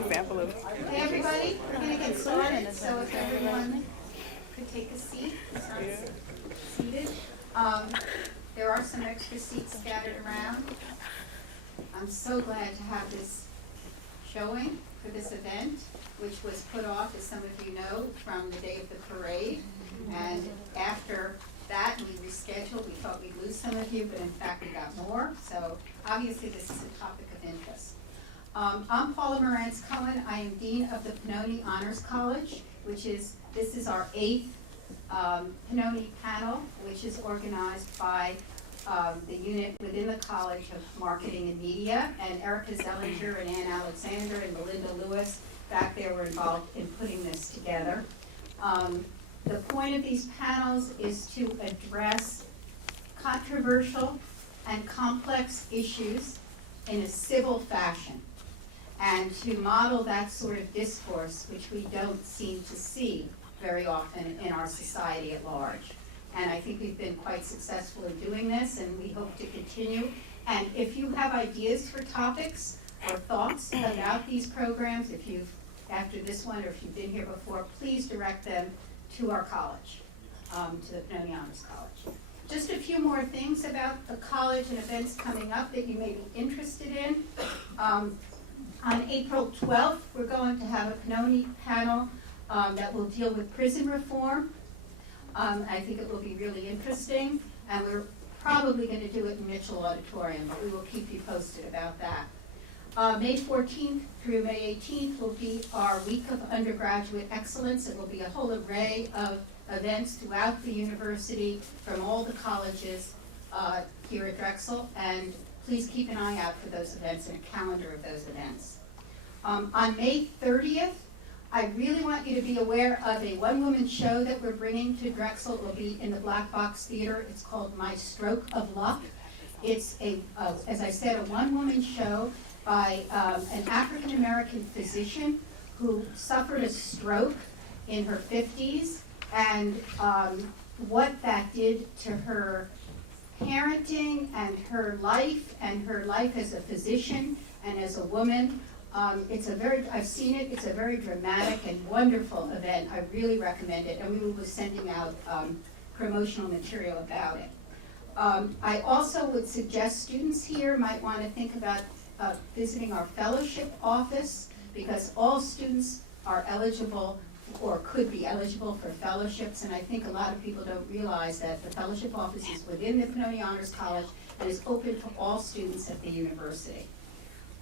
example of. Hey everybody, we're going to get started, so if everyone could take a seat, seated. There are some extra seats scattered around. I'm so glad to have this showing for this event, which was put off, as some of you know, from the day of the parade. And after that, we rescheduled. We thought we'd lose some of you, but in fact we got more. So obviously this is a topic of interest. I'm Paula Morantz-Cohen. I am Dean of the Pennoni Honors College, this is our 8th Pennoni panel, which is organized by the unit within the College of Marketing and Media, and Erica Zellinger and Ann Alexander and Melinda Lewis back there were involved in putting this together. The point of these panels is to address controversial and complex issues in a civil fashion, and to model that sort of discourse, which we don't seem to see very often in our society at large. And I think we've been quite successful in doing this, and we hope to continue. And if you have ideas for topics or thoughts about these programs, after this one, or if you've been here before, please direct them to our college, to the Pennoni Honors College. Just a few more things about the college and events coming up that you may be interested in. On April 12th, we're going to have a Pennoni panel that will deal with prison reform. I think it will be really interesting, and we're probably going to do it in Mitchell Auditorium, but we will keep you posted about that. May 14th through May 18th will be our Week of Undergraduate Excellence. It will be a whole array of events throughout the university from all the colleges here at Drexel, and please keep an eye out for those events and a calendar of those events. On May 30th, I really want you to be aware of a one-woman show that we're bringing to Drexel. It will be in the Black Box Theater. It's called My Stroke of Luck. It's, as I said, a one-woman show by an African-American physician who suffered a stroke in her 50s, and what that did to her parenting and her life as a physician and as a woman. I've seen it, it's a very dramatic and wonderful event. I really recommend it, and we will be sending out promotional material about it. I also would suggest students here might want to think about visiting our fellowship office, because all students are eligible or could be eligible for fellowships, and I think a lot of people don't realize that the fellowship office is within the Pennoni Honors College and is open to all students at the university.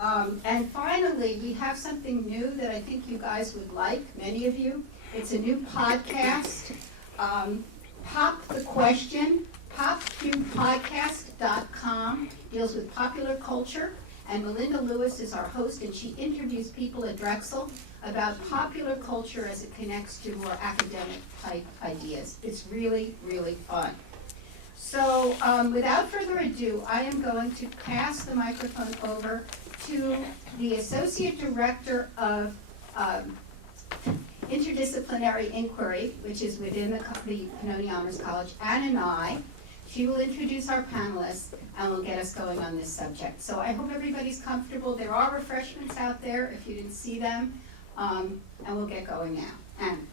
And finally, we have something new that I think you guys would like, many of you. It's a new podcast, Pop the Question. popqpodcast.com deals with popular culture, and Melinda Lewis is our host, and she interviews people at Drexel about popular culture as it connects to more academic type ideas. It's really, really fun. So without further ado, I am going to pass the microphone over to the Associate Director of Interdisciplinary Inquiry, which is within the Pennoni Honors College, Ann and I. She will introduce our panelists and will get us going on this subject. So I hope everybody's comfortable. There are refreshments out there if you didn't see them, and we'll get going now. Ann.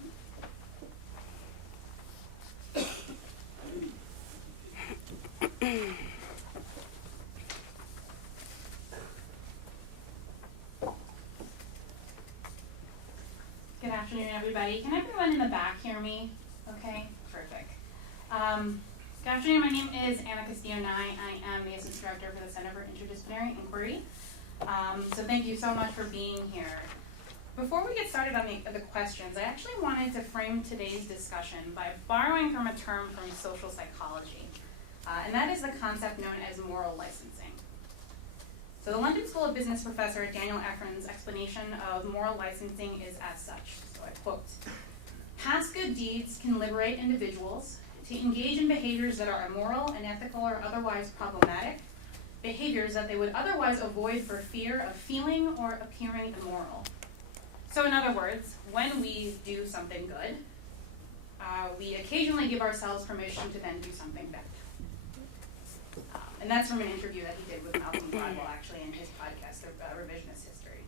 Good afternoon, everybody. Can everyone in the back hear me? Okay, perfect. Good afternoon, my name is Anna Castillo-Nye. I am the Assistant Director for the Center for Interdisciplinary Inquiry. So thank you so much for being here. Before we get started on the questions, I actually wanted to frame today's discussion by borrowing from a term from social psychology, and that is the concept known as moral licensing. So the London School of Business professor Daniel Efron's explanation of moral licensing is as such. So I quote, "Past good deeds can liberate individuals to engage in behaviors that are immoral, unethical, or otherwise problematic, behaviors that they would otherwise avoid for fear of feeling or appearing immoral." So in other words, when we do something good, we occasionally give ourselves permission to then do something bad. And that's from an interview that he did with Malcolm Gladwell, actually, in his podcast, Revisionist History.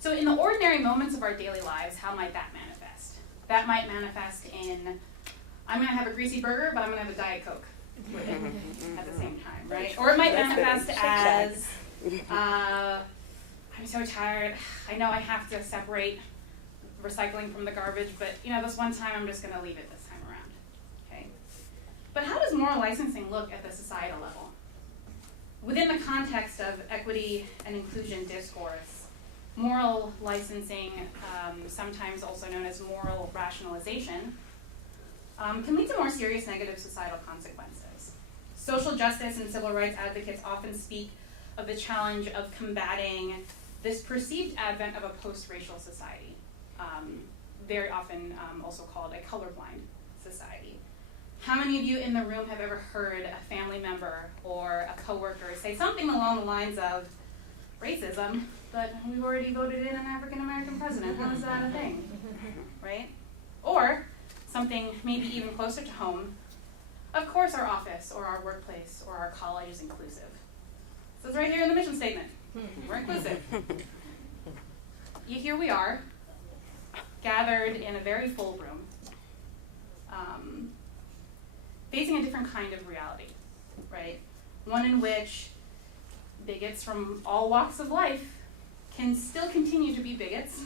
So in the ordinary moments of our daily lives, how might that manifest? That might manifest in, I'm gonna have a greasy burger, but I'm gonna have a Diet Coke with it at the same time, right? Or it might manifest as, I'm so tired, I know I have to separate recycling from the garbage, but this one time I'm just gonna leave it this time around, okay? But how does moral licensing look at the societal level? Within the context of equity and inclusion discourse, moral licensing, sometimes also known as moral rationalization, can lead to more serious negative societal consequences. Social justice and civil rights advocates often speak of the challenge of combating this perceived advent of a post-racial society, very often also called a colorblind society. How many of you in the room have ever heard a family member or a coworker say something along the lines of, racism, but we've already voted in an African-American president, how is that a thing, right? Or something maybe even closer to home, of course our office or our workplace or our college is inclusive. So it's right here in the mission statement, we're inclusive. Here we are, gathered in a very full room, facing a different kind of reality, right? One in which bigots from all walks of life can still continue to be bigots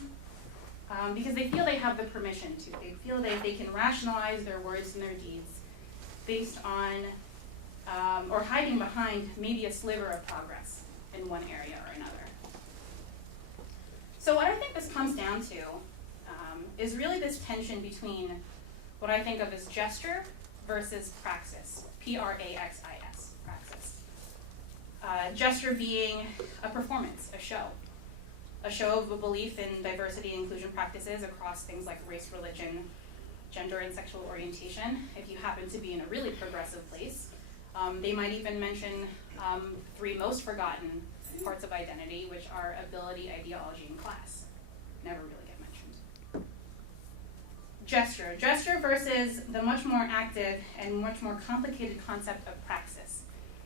because they feel they have the permission to. They feel that they can rationalize their words and their deeds based on or hiding behind maybe a sliver of progress in one area or another. So what I think this comes down to is really this tension between what I think of as gesture versus praxis, P-R-A-X-I-S, praxis. Gesture being a performance, a show of a belief in diversity and inclusion practices across things like race, religion, gender, and sexual orientation. If you happen to be in a really progressive place, they might even mention 3 most forgotten parts of identity, which are ability, ideology, and class. Never really get mentioned. Gesture versus the much more active and much more complicated concept of praxis.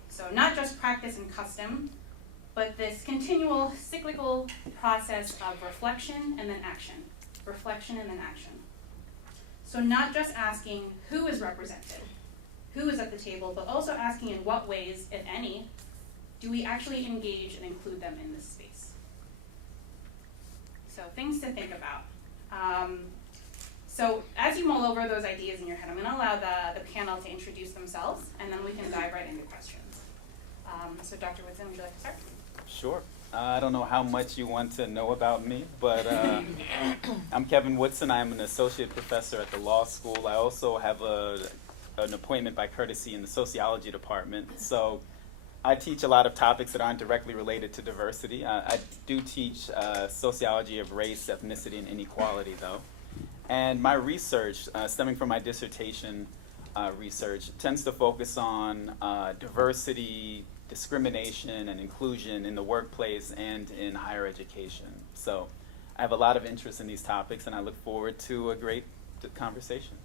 So not just practice and custom, but this continual cyclical process of reflection and then action. Reflection and then action. So not just asking who is represented, who is at the table, but also asking in what ways, if any, do we actually engage and include them in this space? So things to think about. So as you mull over those ideas in your head, I'm going to allow the panel to introduce themselves, and then we can dive right into questions. So Dr. Whitson, would you like to start? Sure. I don't know how much you want to know about me, but I'm Kevin Woodson. I'm an associate professor at the law school. I also have an appointment by courtesy in the sociology department. So I teach a lot of topics that aren't directly related to diversity. I do teach sociology of race, ethnicity, and inequality, though. And my research, stemming from my dissertation research, tends to focus on diversity, discrimination, and inclusion in the workplace and in higher education. So I have a lot of interest in these topics, and I look forward to a great conversation.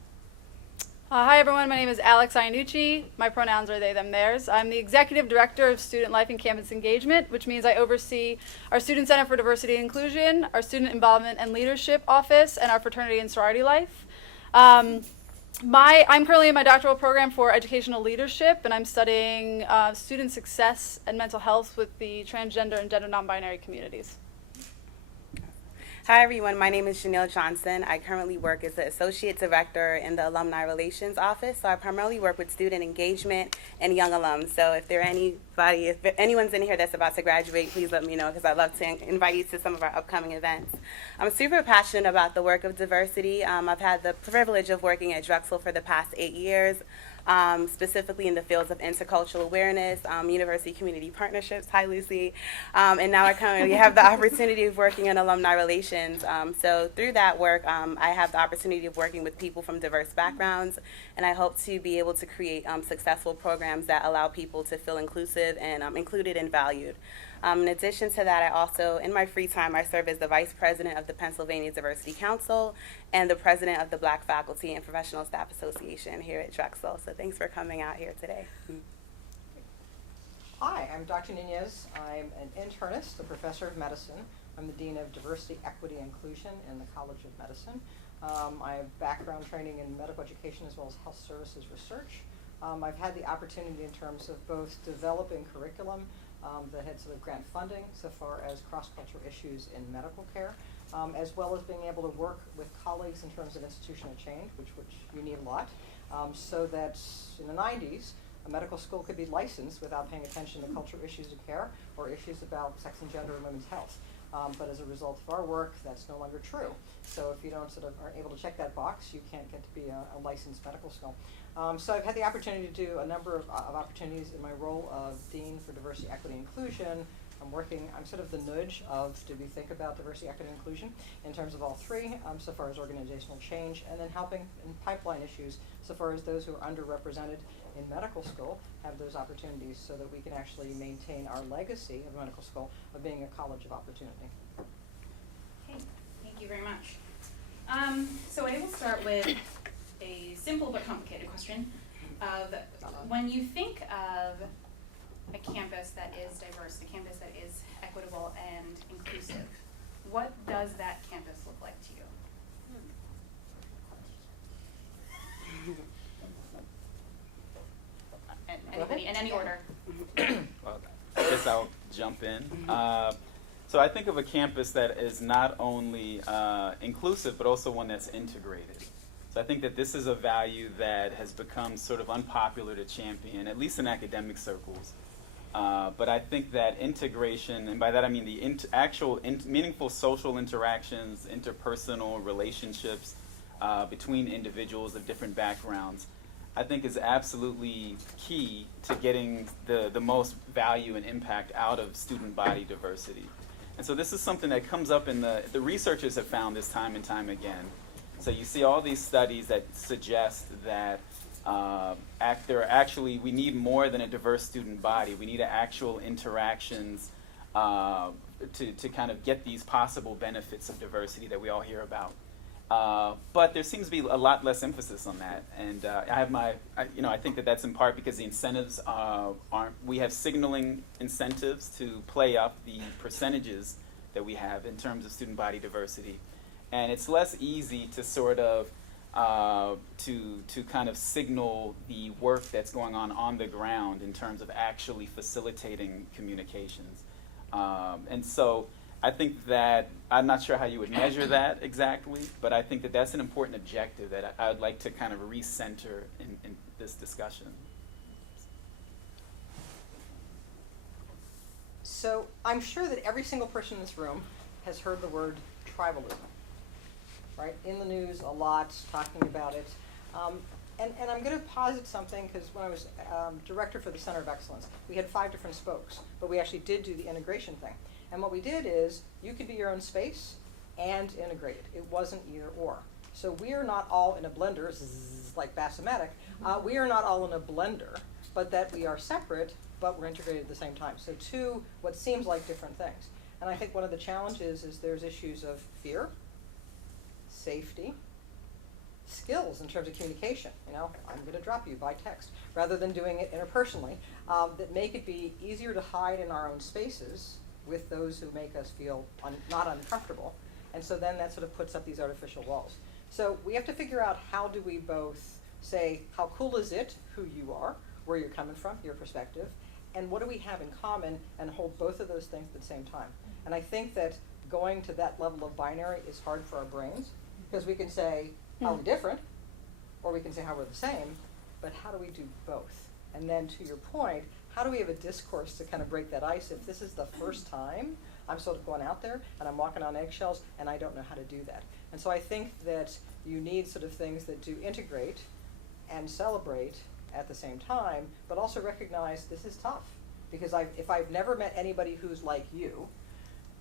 Hi everyone, my name is Alex Iannucci. My pronouns are they, them, theirs. I'm the Executive Director of Student Life and Campus Engagement, which means I oversee our Student Center for Diversity and Inclusion, our Student Involvement and Leadership Office, and our Fraternity and Sorority Life. I'm currently in my doctoral program for educational leadership, and I'm studying student success and mental health with the transgender and gender non-binary communities. Hi everyone, my name is Chanel Johnson. I currently work as the Associate Director in the Alumni Relations Office, so I primarily work with student engagement and young alums. So if anyone's in here that's about to graduate, please let me know, because I'd love to invite you to some of our upcoming events. I'm super passionate about the work of diversity. I've had the privilege of working at Drexel for the past 8 years. Specifically in the fields of intercultural awareness, university community partnerships, hi Lucy, and now I currently have the opportunity of working in alumni relations. So through that work, I have the opportunity of working with people from diverse backgrounds, and I hope to be able to create successful programs that allow people to feel inclusive and included and valued. In addition to that, I also, in my free time, I serve as the Vice President of the Pennsylvania Diversity Council and the President of the Black Faculty and Professional Staff Association here at Drexel. So thanks for coming out here today. Hi, I'm Dr. Nunez. I'm an internist, a professor of medicine I'm the Dean of Diversity, Equity, and Inclusion in the College of Medicine. I have background training in medical education as well as health services research. I've had the opportunity in terms of both developing curriculum that had sort of grant funding so far as cross-cultural issues in medical care, as well as being able to work with colleagues in terms of institutional change, which you need a lot, so that in the 90s, a medical school could be licensed without paying attention to cultural issues of care or issues about sex and gender and women's health. But as a result of our work, that's no longer true. So if you don't aren't able to check that box, you can't get to be a licensed medical school. So I've had the opportunity to do a number of opportunities in my role of Dean for Diversity, Equity, and Inclusion. I'm sort of the nudge of, do we think about diversity, equity, and inclusion in terms of all three, so far as organizational change, and then helping in pipeline issues so far as those who are underrepresented in medical school have those opportunities so that we can actually maintain our legacy of medical school of being a college of opportunity. Okay, thank you very much. So I will start with a simple but complicated question of when you think of a campus that is diverse, a campus that is equitable and inclusive, what does that campus look like to you? And anybody, in any order. Well, I guess I'll jump in. So I think of a campus that is not only inclusive, but also one that's integrated. So I think that this is a value that has become sort of unpopular to champion, at least in academic circles. But I think that integration, and by that I mean the actual meaningful social interactions, interpersonal relationships between individuals of different backgrounds, I think is absolutely key to getting the most value and impact out of student body diversity. And so this is something that comes up in the researchers have found this time and time again. So you see all these studies that suggest that we need more than a diverse student body. We need actual interactions to kind of get these possible benefits of diversity that we all hear about. But there seems to be a lot less emphasis on that, and I think that that's in part because the incentives we have signaling incentives to play up the percentages that we have in terms of student body diversity, and it's less easy to sort of to kind of signal the work that's going on the ground in terms of actually facilitating communications, and so. I think that, I'm not sure how you would measure that exactly, but I think that that's an important objective that I would like to kind of recenter in this discussion. So I'm sure that every single person in this room has heard the word tribalism, right? In the news a lot, talking about it. And I'm going to posit something, because when I was director for the Center of Excellence, we had 5 different spokes, but we actually did do the integration thing. And what we did is, you could be your own space and integrated. It wasn't either or. So we are not all in a blender, zzz, like Bassomatic. We are not all in a blender, but that we are separate, but we're integrated at the same time. So two, what seems like different things. And I think one of the challenges is there's issues of fear, safety, skills in terms of communication. I'm going to drop you by text, rather than doing it interpersonally, that make it be easier to hide in our own spaces with those who make us feel not uncomfortable. And so then that sort of puts up these artificial walls. So we have to figure out, how do we both say, how cool is it, who you are, where you're coming from, your perspective, and what do we have in common, and hold both of those things at the same time. And I think that going to that level of binary is hard for our brains, because we can say how we're different, or we can say how we're the same, but how do we do both? And then to your point, how do we have a discourse to kind of break that ice if this is the first time I'm sort of going out there and I'm walking on eggshells and I don't know how to do that? And so I think that you need sort of things that do integrate and celebrate at the same time, but also recognize this is tough. Because if I've never met anybody who's like you,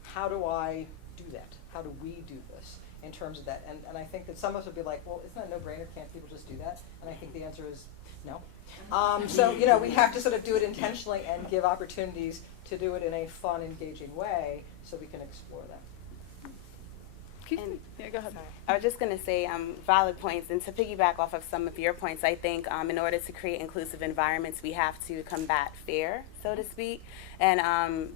how do I do that? How do we do this in terms of that? And I think that some of us would be like, well, isn't that a no-brainer? Can't people just do that? And I think the answer is no. So, we have to sort of do it intentionally and give opportunities to do it in a fun, engaging way so we can explore that. Yeah, go ahead. Sorry. I was just going to say valid points, and to piggyback off of some of your points, I think in order to create inclusive environments, we have to combat fear, so to speak, and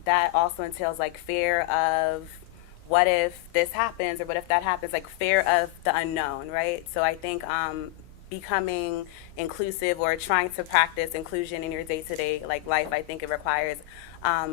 that also entails like fear of what if this happens or what if that happens, like fear of the unknown, right? So I think becoming inclusive or trying to practice inclusion in your day-to-day like life, I think it requires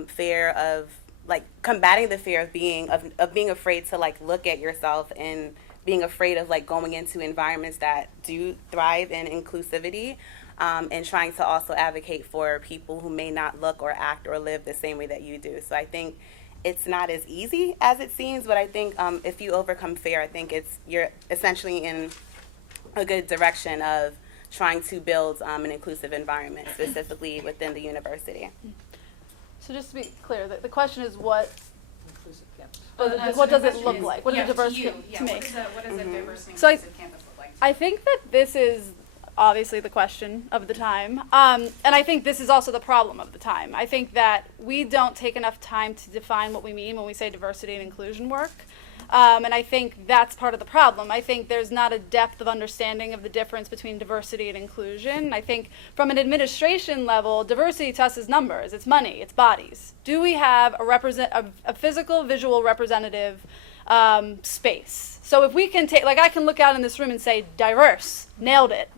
fear of like combating the fear of being afraid to like look at yourself, and being afraid of like going into environments that do thrive in inclusivity, and trying to also advocate for people who may not look or act or live the same way that you do. So I think it's not as easy as it seems, but I think if you overcome fear, I think you're essentially in a good direction of trying to build an inclusive environment, specifically within the university. So just to be clear, the question is what Inclusive campus. what does it question look is- like? What yeah, does a diverse to you, to me? What does a diverse and So inclusive campus look like? I think that this is obviously the question of the time. And I think this is also the problem of the time. I think that we don't take enough time to define what we mean when we say diversity and inclusion work. And I think that's part of the problem. I think there's not a depth of understanding of the difference between diversity and inclusion. I think from an administration level, diversity to us is numbers, it's money, it's bodies. Do we have a physical, visual representative space? So if we can take, like I can look out in this room and say, diverse, nailed it.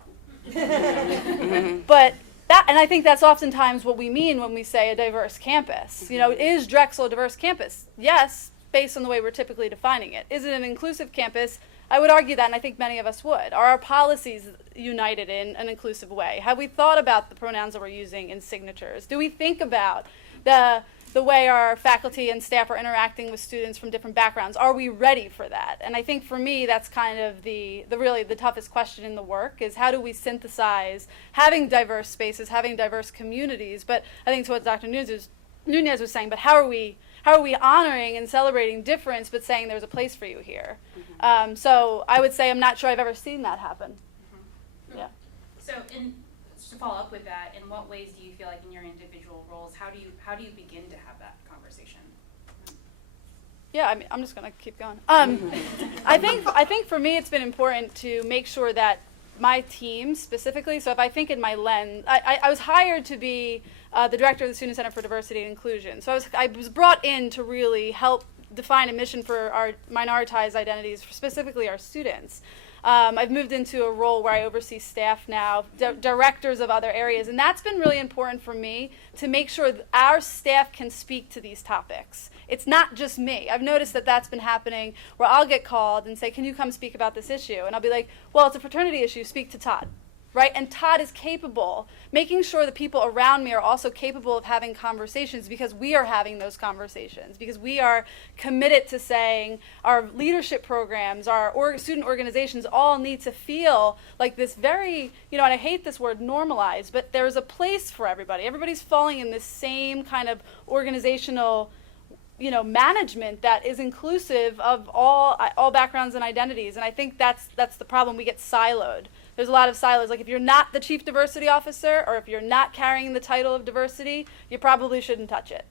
But that, and I think that's oftentimes what we mean when we say a diverse campus. You know, is Drexel a diverse campus? Yes, based on the way we're typically defining it. Is it an inclusive campus? I would argue that, and I think many of us would. Are our policies united in an inclusive way? Have we thought about the pronouns that we're using in signatures? Do we think about the way our faculty and staff are interacting with students from different backgrounds? Are we ready for that? And I think for me, that's kind of the really the toughest question in the work, is how do we synthesize having diverse spaces, having diverse communities? But I think to what Dr. Nunez was saying, but how are we honoring and celebrating difference, but saying there's a place for you here? So I would say I'm not sure I've ever seen that happen. Yeah. So to follow up with that, in what ways do you feel like in your individual roles, how do you begin to have that conversation? Yeah, I mean, I'm just gonna keep going. I think for me, it's been important to make sure that my team specifically. So if I think in my lens, I was hired to be the director of the Student Center for Diversity and Inclusion. So I was brought in to really help define a mission for our minoritized identities, specifically our students. I've moved into a role where I oversee staff now, directors of other areas, and that's been really important for me to make sure that our staff can speak to these topics. It's not just me. I've noticed that that's been happening where I'll get called and say, can you come speak about this issue? And I'll be like, well, it's a fraternity issue, speak to Todd. Right? And Todd is capable, making sure the people around me are also capable of having conversations, because we are having those conversations, because we are committed to saying our leadership programs, our student organizations all need to feel like this very, and I hate this word normalized, but there's a place for everybody. Everybody's falling in this same kind of organizational management that is inclusive of all backgrounds and identities. And I think that's the problem. We get siloed. There's a lot of silos. Like if you're not the chief diversity officer, or if you're not carrying the title of diversity, you probably shouldn't touch it.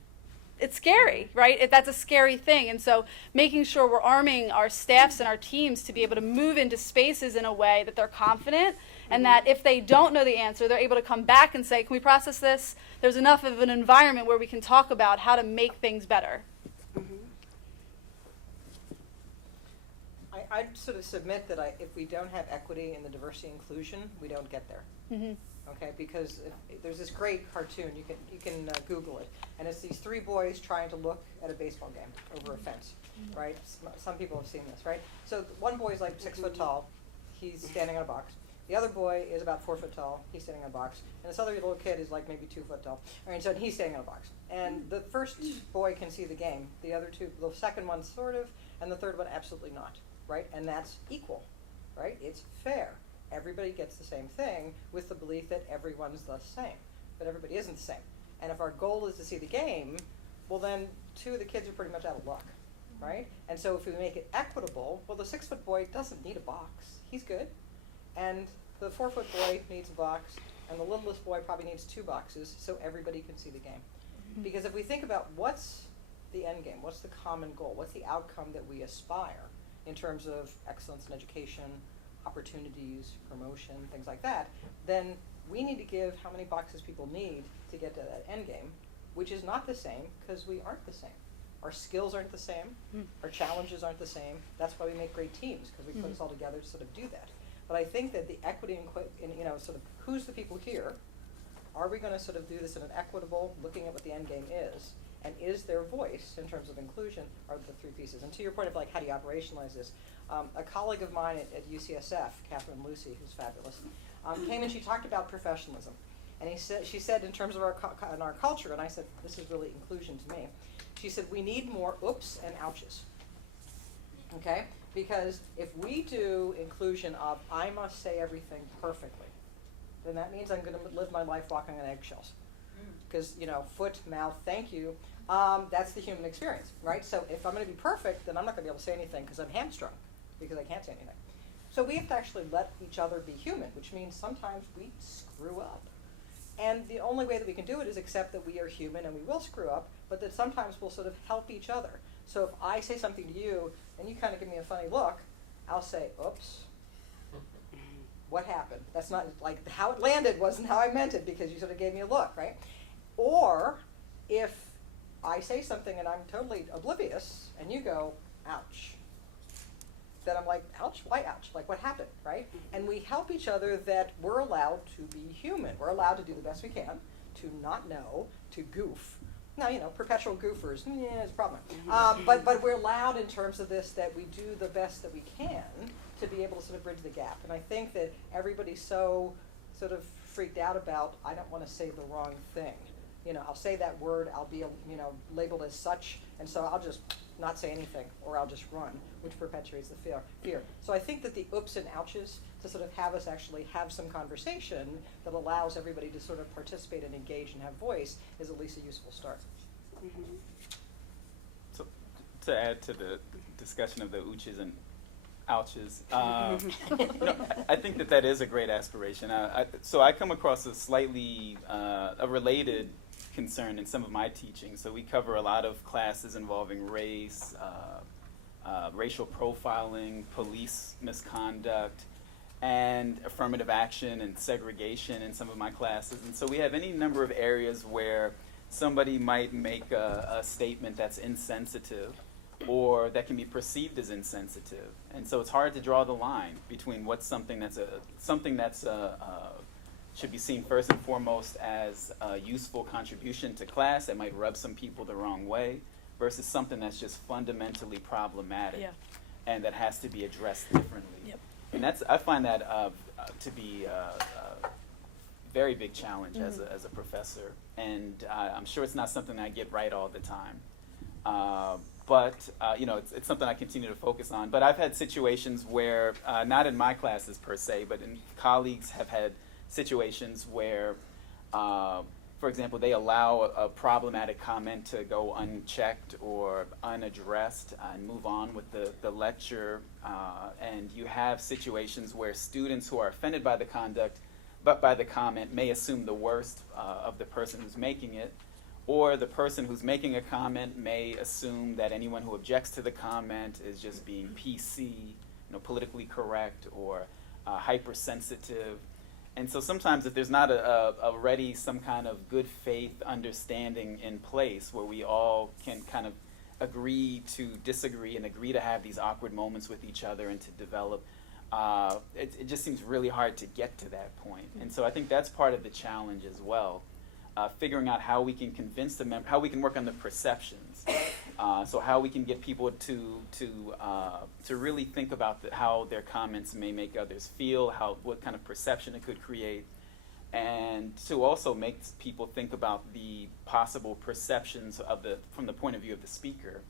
It's scary, right? That's a scary thing. And so making sure we're arming our staffs and our teams to be able to move into spaces in a way that they're confident, and that if they don't know the answer, they're able to come back and say, can we process this? There's enough of an environment where we can talk about how to make things better. I'd sort of submit that if we don't have equity in the diversity inclusion, we don't get there. Okay, because there's this great cartoon, you can Google it, and it's these three boys trying to look at a baseball game over a fence, right? Some people have seen this, right? So one boy is like 6 foot tall, he's standing on a box. The other boy is about 4 foot tall, he's standing on a box, and this other little kid is like maybe 2 foot tall. All right, so he's standing on a box. And the first boy can see the game, the other two, the second one sort of, and the third one absolutely not. Right? And that's equal, right? It's fair. Everybody gets the same thing, with the belief that everyone's the same, but everybody isn't the same. And if our goal is to see the game, well then 2 of the kids are pretty much out of luck, right? And so if we make it equitable, well the 6 foot boy doesn't need a box, he's good. And the 4 foot boy needs a box, and the littlest boy probably needs 2 boxes, so everybody can see the game. Because if we think about what's the end game, what's the common goal, what's the outcome that we aspire, in terms of excellence in education, opportunities, promotion, things like that, then we need to give how many boxes people need to get to that end game, which is not the same because we aren't the same. Our skills aren't the same. Our challenges aren't the same. That's why we make great teams, because we put us all together to sort of do that. But I think that the equity in you know, sort of who's the people here? Are we going to sort of do this in an equitable, looking at what the end game is, and is their voice in terms of inclusion are the three pieces. And to your point of like, how do you operationalize this? A colleague of mine at UCSF, Catherine Lucy, who's fabulous, came and she talked about professionalism. And she said in terms of in our culture, and I said, this is really inclusion to me. She said, we need more oops and ouches. Okay? Because if we do inclusion of, I must say everything perfectly, then that means I'm going to live my life walking on eggshells. Because, you know, foot, mouth, thank you, that's the human experience, right? So if I'm going to be perfect, then I'm not going to be able to say anything because I'm hamstrung, because I can't say anything. So we have to actually let each other be human, which means sometimes we screw up. And the only way that we can do it is accept that we are human and we will screw up, but that sometimes we'll sort of help each other. So if I say something to you and you kind of give me a funny look, I'll say, oops, what happened? That's not, like, how it landed wasn't how I meant it, because you sort of gave me a look, right? Or if I say something and I'm totally oblivious and you go, ouch, then I'm like, ouch, why ouch? Like, what happened, right? And we help each other that we're allowed to be human. We're allowed to do the best we can, to not know, to goof. Now, you know, perpetual goofers, yeah, it's a problem. But we're allowed in terms of this that we do the best that we can to be able to sort of bridge the gap. And I think that everybody's so sort of freaked out about, I don't want to say the wrong thing. You know, I'll say that word, I'll be, you know, labeled as such, and so I'll just not say anything, or I'll just run, which perpetuates the fear. So I think that the oops and ouches, to sort of have us actually have some conversation that allows everybody to sort of participate and engage and have voice, is at least a useful start. So, to add to the discussion of the ooches and ouches, you know, I think that that is a great aspiration. So I come across a slightly a related concern in some of my teaching. So we cover a lot of classes involving race, racial profiling, police misconduct, and affirmative action and segregation in some of my classes. And so we have any number of areas where somebody might make a statement that's insensitive or that can be perceived as insensitive. And so it's hard to draw the line between what's something that's should be seen first and foremost as a useful contribution to class that might rub some people the wrong way, versus something that's just fundamentally problematic and that has to be addressed differently. And I find that to be a very big challenge as a professor, and I'm sure it's not something I get right all the time. But you know, it's something I continue to focus on. But I've had situations where, not in my classes per se, but colleagues have had situations where, for example, they allow a problematic comment to go unchecked or unaddressed and move on with the lecture. And you have situations where students who are offended by the conduct, but by the comment, may assume the worst of the person who's making it. Or the person who's making a comment may assume that anyone who objects to the comment is just being PC, you know, politically correct or hypersensitive. And so sometimes if there's not already some kind of good faith understanding in place where we all can kind of agree to disagree and agree to have these awkward moments with each other and to develop, it just seems really hard to get to that point. And so I think that's part of the challenge as well. Figuring out how we can convince the how we can work on the perceptions. So how we can get people to really think about how their comments may make others feel, what kind of perception it could create, and to also make people think about the possible perceptions from the point of view of the speaker.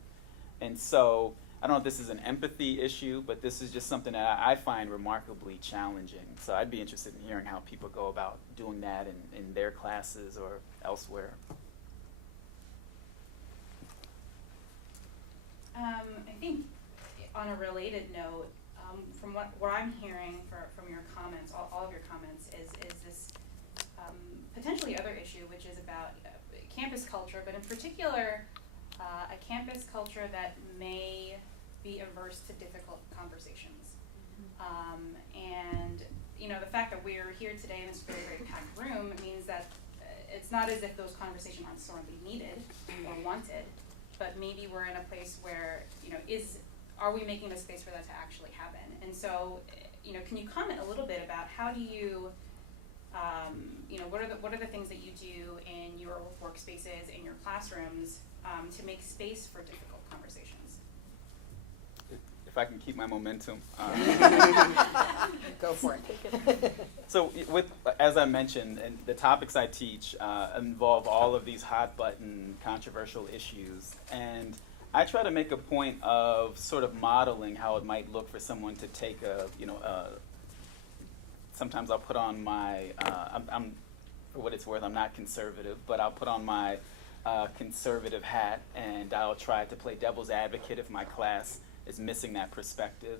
And so I don't know if this is an empathy issue, but this is just something that I find remarkably challenging. So I'd be interested in hearing how people go about doing that in their classes or elsewhere. I think on a related note, from what I'm hearing from your comments, all of your comments, is this potentially other issue, which is about campus culture, but in particular, a campus culture that may be averse to difficult conversations. And you know, the fact that we're here today in this very, very packed room means that it's not as if those conversations aren't sorely needed or wanted, but maybe we're in a place where, are we making the space for that to actually happen? And so, can you comment a little bit about how do you, what are the things that you do in your workspaces, in your classrooms, to make space for difficult conversations? If I can keep my momentum. Go for it. So as I mentioned, and the topics I teach involve all of these hot button controversial issues. And I try to make a point of sort of modeling how it might look for someone to take sometimes I'll put on my, I'm for what it's worth, I'm not conservative, but I'll put on my conservative hat and I'll try to play devil's advocate if my class is missing that perspective,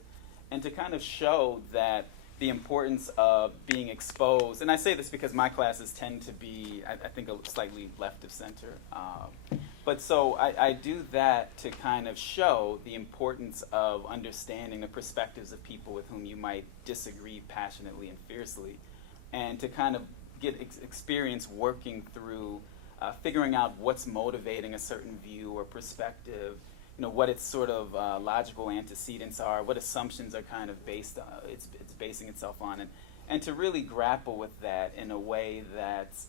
and to kind of show that the importance of being exposed, and I say this because my classes tend to be, I think, slightly left of center, but so I do that to kind of show the importance of understanding the perspectives of people with whom you might disagree passionately and fiercely, and to kind of get experience working through figuring out what's motivating a certain view or perspective, what its sort of logical antecedents are, what assumptions are kind of based on, it's basing itself on, and to really grapple with that in a way that's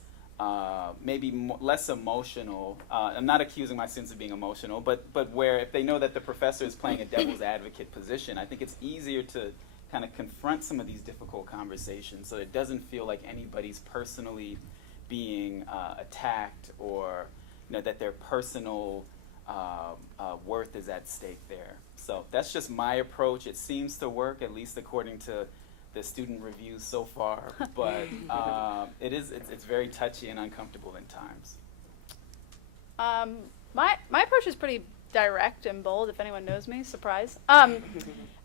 maybe less emotional. I'm not accusing my students of being emotional, but where if they know that the professor is playing a devil's advocate position, I think it's easier to kind of confront some of these difficult conversations so it doesn't feel like anybody's personally being attacked, or that their personal worth is at stake there. So that's just my approach. It seems to work, at least according to the student reviews so far, but it's very touchy and uncomfortable in times. My approach is pretty direct and bold, if anyone knows me, surprise.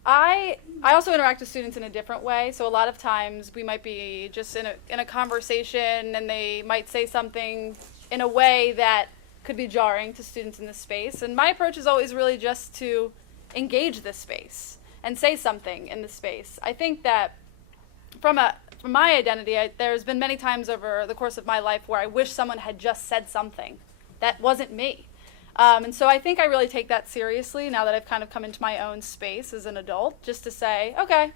I also interact with students in a different way, so a lot of times we might be just in a conversation and they might say something in a way that could be jarring to students in this space, and my approach is always really just to engage this space and say something in the space. I think that from my identity, there's been many times over the course of my life where I wish someone had just said something that wasn't me. And so I think I really take that seriously now that I've kind of come into my own space as an adult, just to say, okay,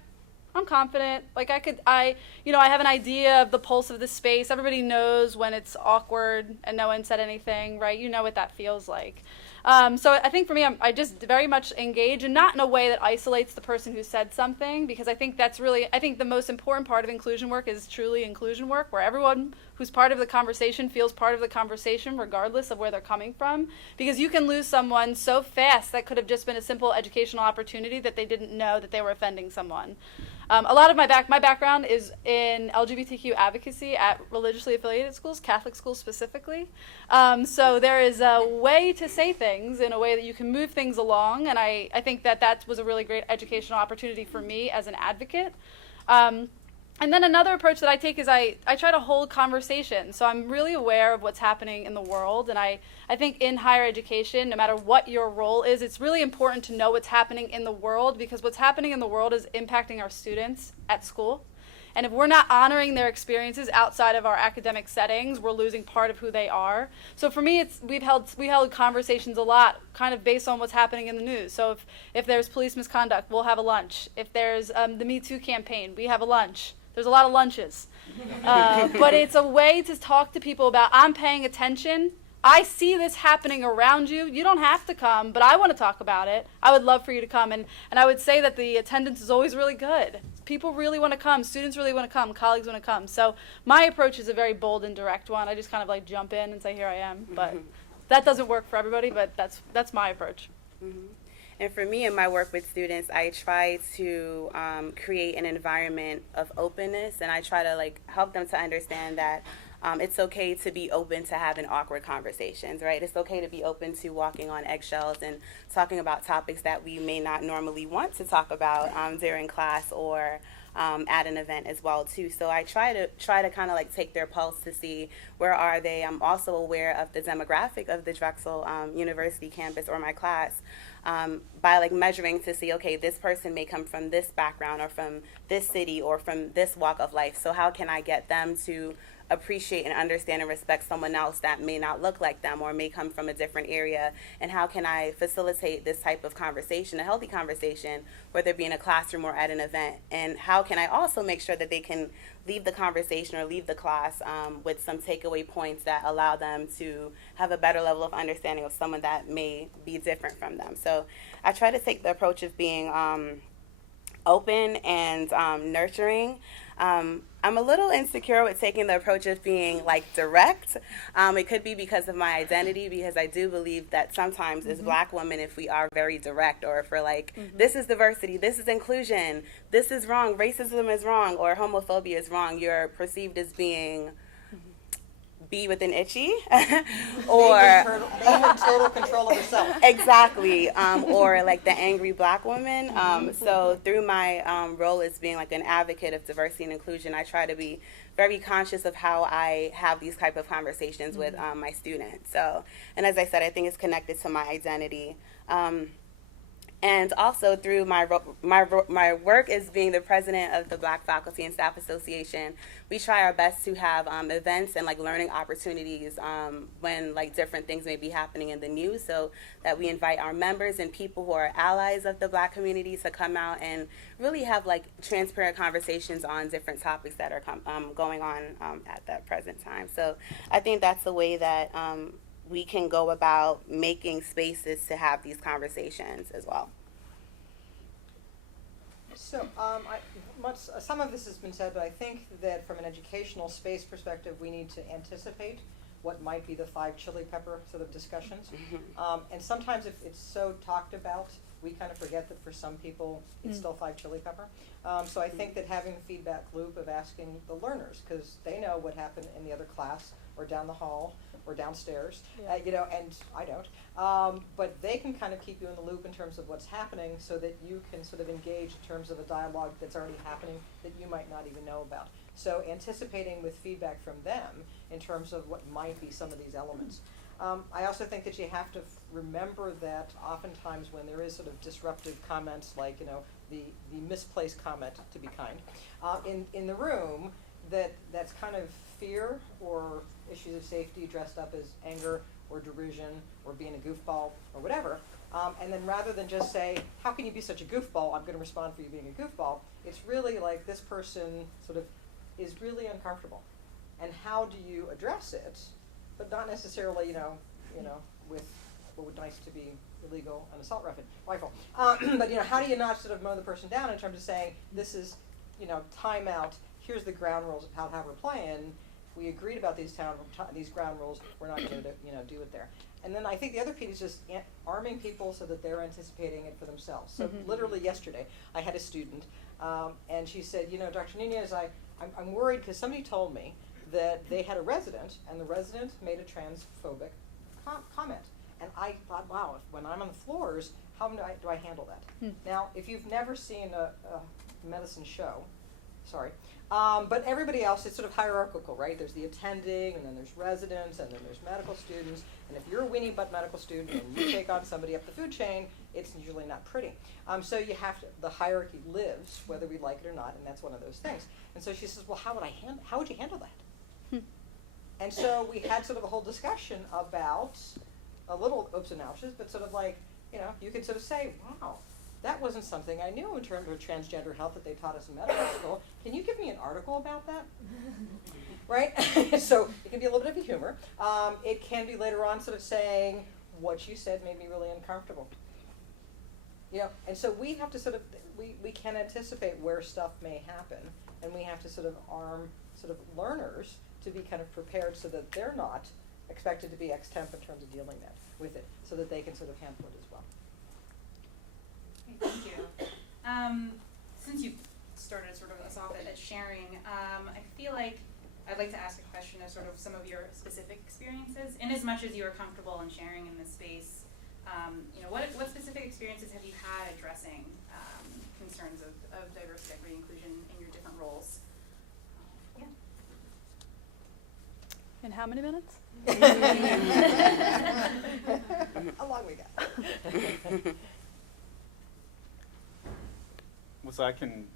I'm confident. Like I have an idea of the pulse of the space. Everybody knows when it's awkward and no one said anything, right? You know what that feels like. So I think for me, I just very much engage, and not in a way that isolates the person who said something, because I think the most important part of inclusion work is truly inclusion work, where everyone who's part of the conversation feels part of the conversation regardless of where they're coming from, because you can lose someone so fast that could have just been a simple educational opportunity that they didn't know that they were offending someone. A lot of my background is in LGBTQ advocacy at religiously affiliated schools, Catholic schools specifically. So there is a way to say things in a way that you can move things along, and I think that was a really great educational opportunity for me as an advocate. And then another approach that I take is I try to hold conversation. So I'm really aware of what's happening in the world, and I think in higher education, no matter what your role is, it's really important to know what's happening in the world, because what's happening in the world is impacting our students at school. And if we're not honoring their experiences outside of our academic settings, we're losing part of who they are. So for me, we held conversations a lot kind of based on what's happening in the news. So if there's police misconduct, we'll have a lunch. If there's the Me Too campaign, we have a lunch. There's a lot of lunches. But it's a way to talk to people about, I'm paying attention. I see this happening around you. You don't have to come, but I want to talk about it. I would love for you to come. And I would say that the attendance is always really good. People really want to come. Students really want to come. Colleagues want to come. So my approach is a very bold and direct one. I just kind of like jump in and say, here I am. But that doesn't work for everybody, but that's my approach. Mm-hmm. And for me, in my work with students, I try to create an environment of openness, and I try to help them to understand that it's okay to be open to having awkward conversations, right? It's okay to be open to walking on eggshells and talking about topics that we may not normally want to talk about during class or at an event as well too. So I try to kind of take their pulse to see where are they. I'm also aware of the demographic of the Drexel University campus or my class. By measuring to see, okay, this person may come from this background or from this city or from this walk of life. So how can I get them to appreciate and understand and respect someone else that may not look like them or may come from a different area, and how can I facilitate this type of conversation, a healthy conversation, whether it be in a classroom or at an event, and how can I also make sure that they can leave the conversation or leave the class with some takeaway points that allow them to have a better level of understanding of someone that may be different from them. So I try to take the approach of being open and nurturing. I'm a little insecure with taking the approach of being like direct. It could be because of my identity, because I do believe that sometimes as Black women, if we are very direct, or if we're like, this is diversity, this is inclusion, this is wrong, racism is wrong, or homophobia is wrong, you're perceived as being be with an itchy or Being in total control of yourself. exactly, or like the angry Black woman. So through my role as being like an advocate of diversity and inclusion, I try to be very conscious of how I have these type of conversations with my students. So, and as I said, I think it's connected to my identity. And also through my work as being the president of the Black Faculty and Staff Association, we try our best to have events and like learning opportunities when like different things may be happening in the news, so that we invite our members and people who are allies of the Black community to come out and really have like transparent conversations on different topics that are going on at that present time. So I think that's the way that we can go about making spaces to have these conversations as well. So, some of this has been said, but I think that from an educational space perspective, we need to anticipate what might be the 5 chili pepper sort of discussions. And sometimes if it's so talked about, we kind of forget that for some people, it's still 5 chili pepper. So I think that having a feedback loop of asking the learners, because they know what happened in the other class, or down the hall, or downstairs, you know, and I don't. But they can kind of keep you in the loop in terms of what's happening, so that you can sort of engage in terms of a dialogue that's already happening that you might not even know about. So anticipating with feedback from them in terms of what might be some of these elements. I also think that you have to remember that oftentimes when there is sort of disruptive comments, like, you know, the misplaced comment, to be kind, in the room, that's kind of fear or issues of safety dressed up as anger or derision or being a goofball or whatever. And then rather than just say, how can you be such a goofball? I'm going to respond for you being a goofball. It's really like this person sort of is really uncomfortable. And how do you address it? But not necessarily, you know, with what would nice to be illegal an assault rifle. But you know, how do you not sort of mow the person down in terms of saying, this is, you know, timeout. Here's the ground rules of how we're playing. We agreed about these ground rules. We're not going to, you know, do it there. And then I think the other piece is just arming people so that they're anticipating it for themselves. So literally yesterday, I had a student, and she said, you know, Dr. Nunez, I'm worried because somebody told me that they had a resident, and the resident made a transphobic comment. And I thought, wow, when I'm on the floors, how do I handle that? Now, if you've never seen a medicine show, sorry, but everybody else, it's sort of hierarchical, right? There's the attending, and then there's residents, and then there's medical students. And if you're a weenie butt medical student and you take on somebody up the food chain, it's usually not pretty. So you have to, the hierarchy lives, whether we like it or not, and that's one of those things. And so she says, well, how would you handle that? And so we had sort of a whole discussion about a little oops and ouches, but sort of like, you know, you could sort of say, wow, that wasn't something I knew in terms of transgender health that they taught us in medical school. Can you give me an article about that? Right? So it can be a little bit of a humor. It can be later on sort of saying, what you said made me really uncomfortable. You know, and so we have to sort of, we can anticipate where stuff may happen, and we have to sort of arm sort of learners to be kind of prepared so that they're not expected to be ex-temp in terms of dealing with it, so that they can sort of handle it as well. Okay, thank you. Since you started sort of us off at sharing, I feel like I'd like to ask a question of sort of some of your specific experiences, in as much as you are comfortable in sharing in this space. You know, what specific experiences have you had addressing concerns of diversity, equity, inclusion in your different roles? Yeah. In how many minutes? How long we got? Well, so I can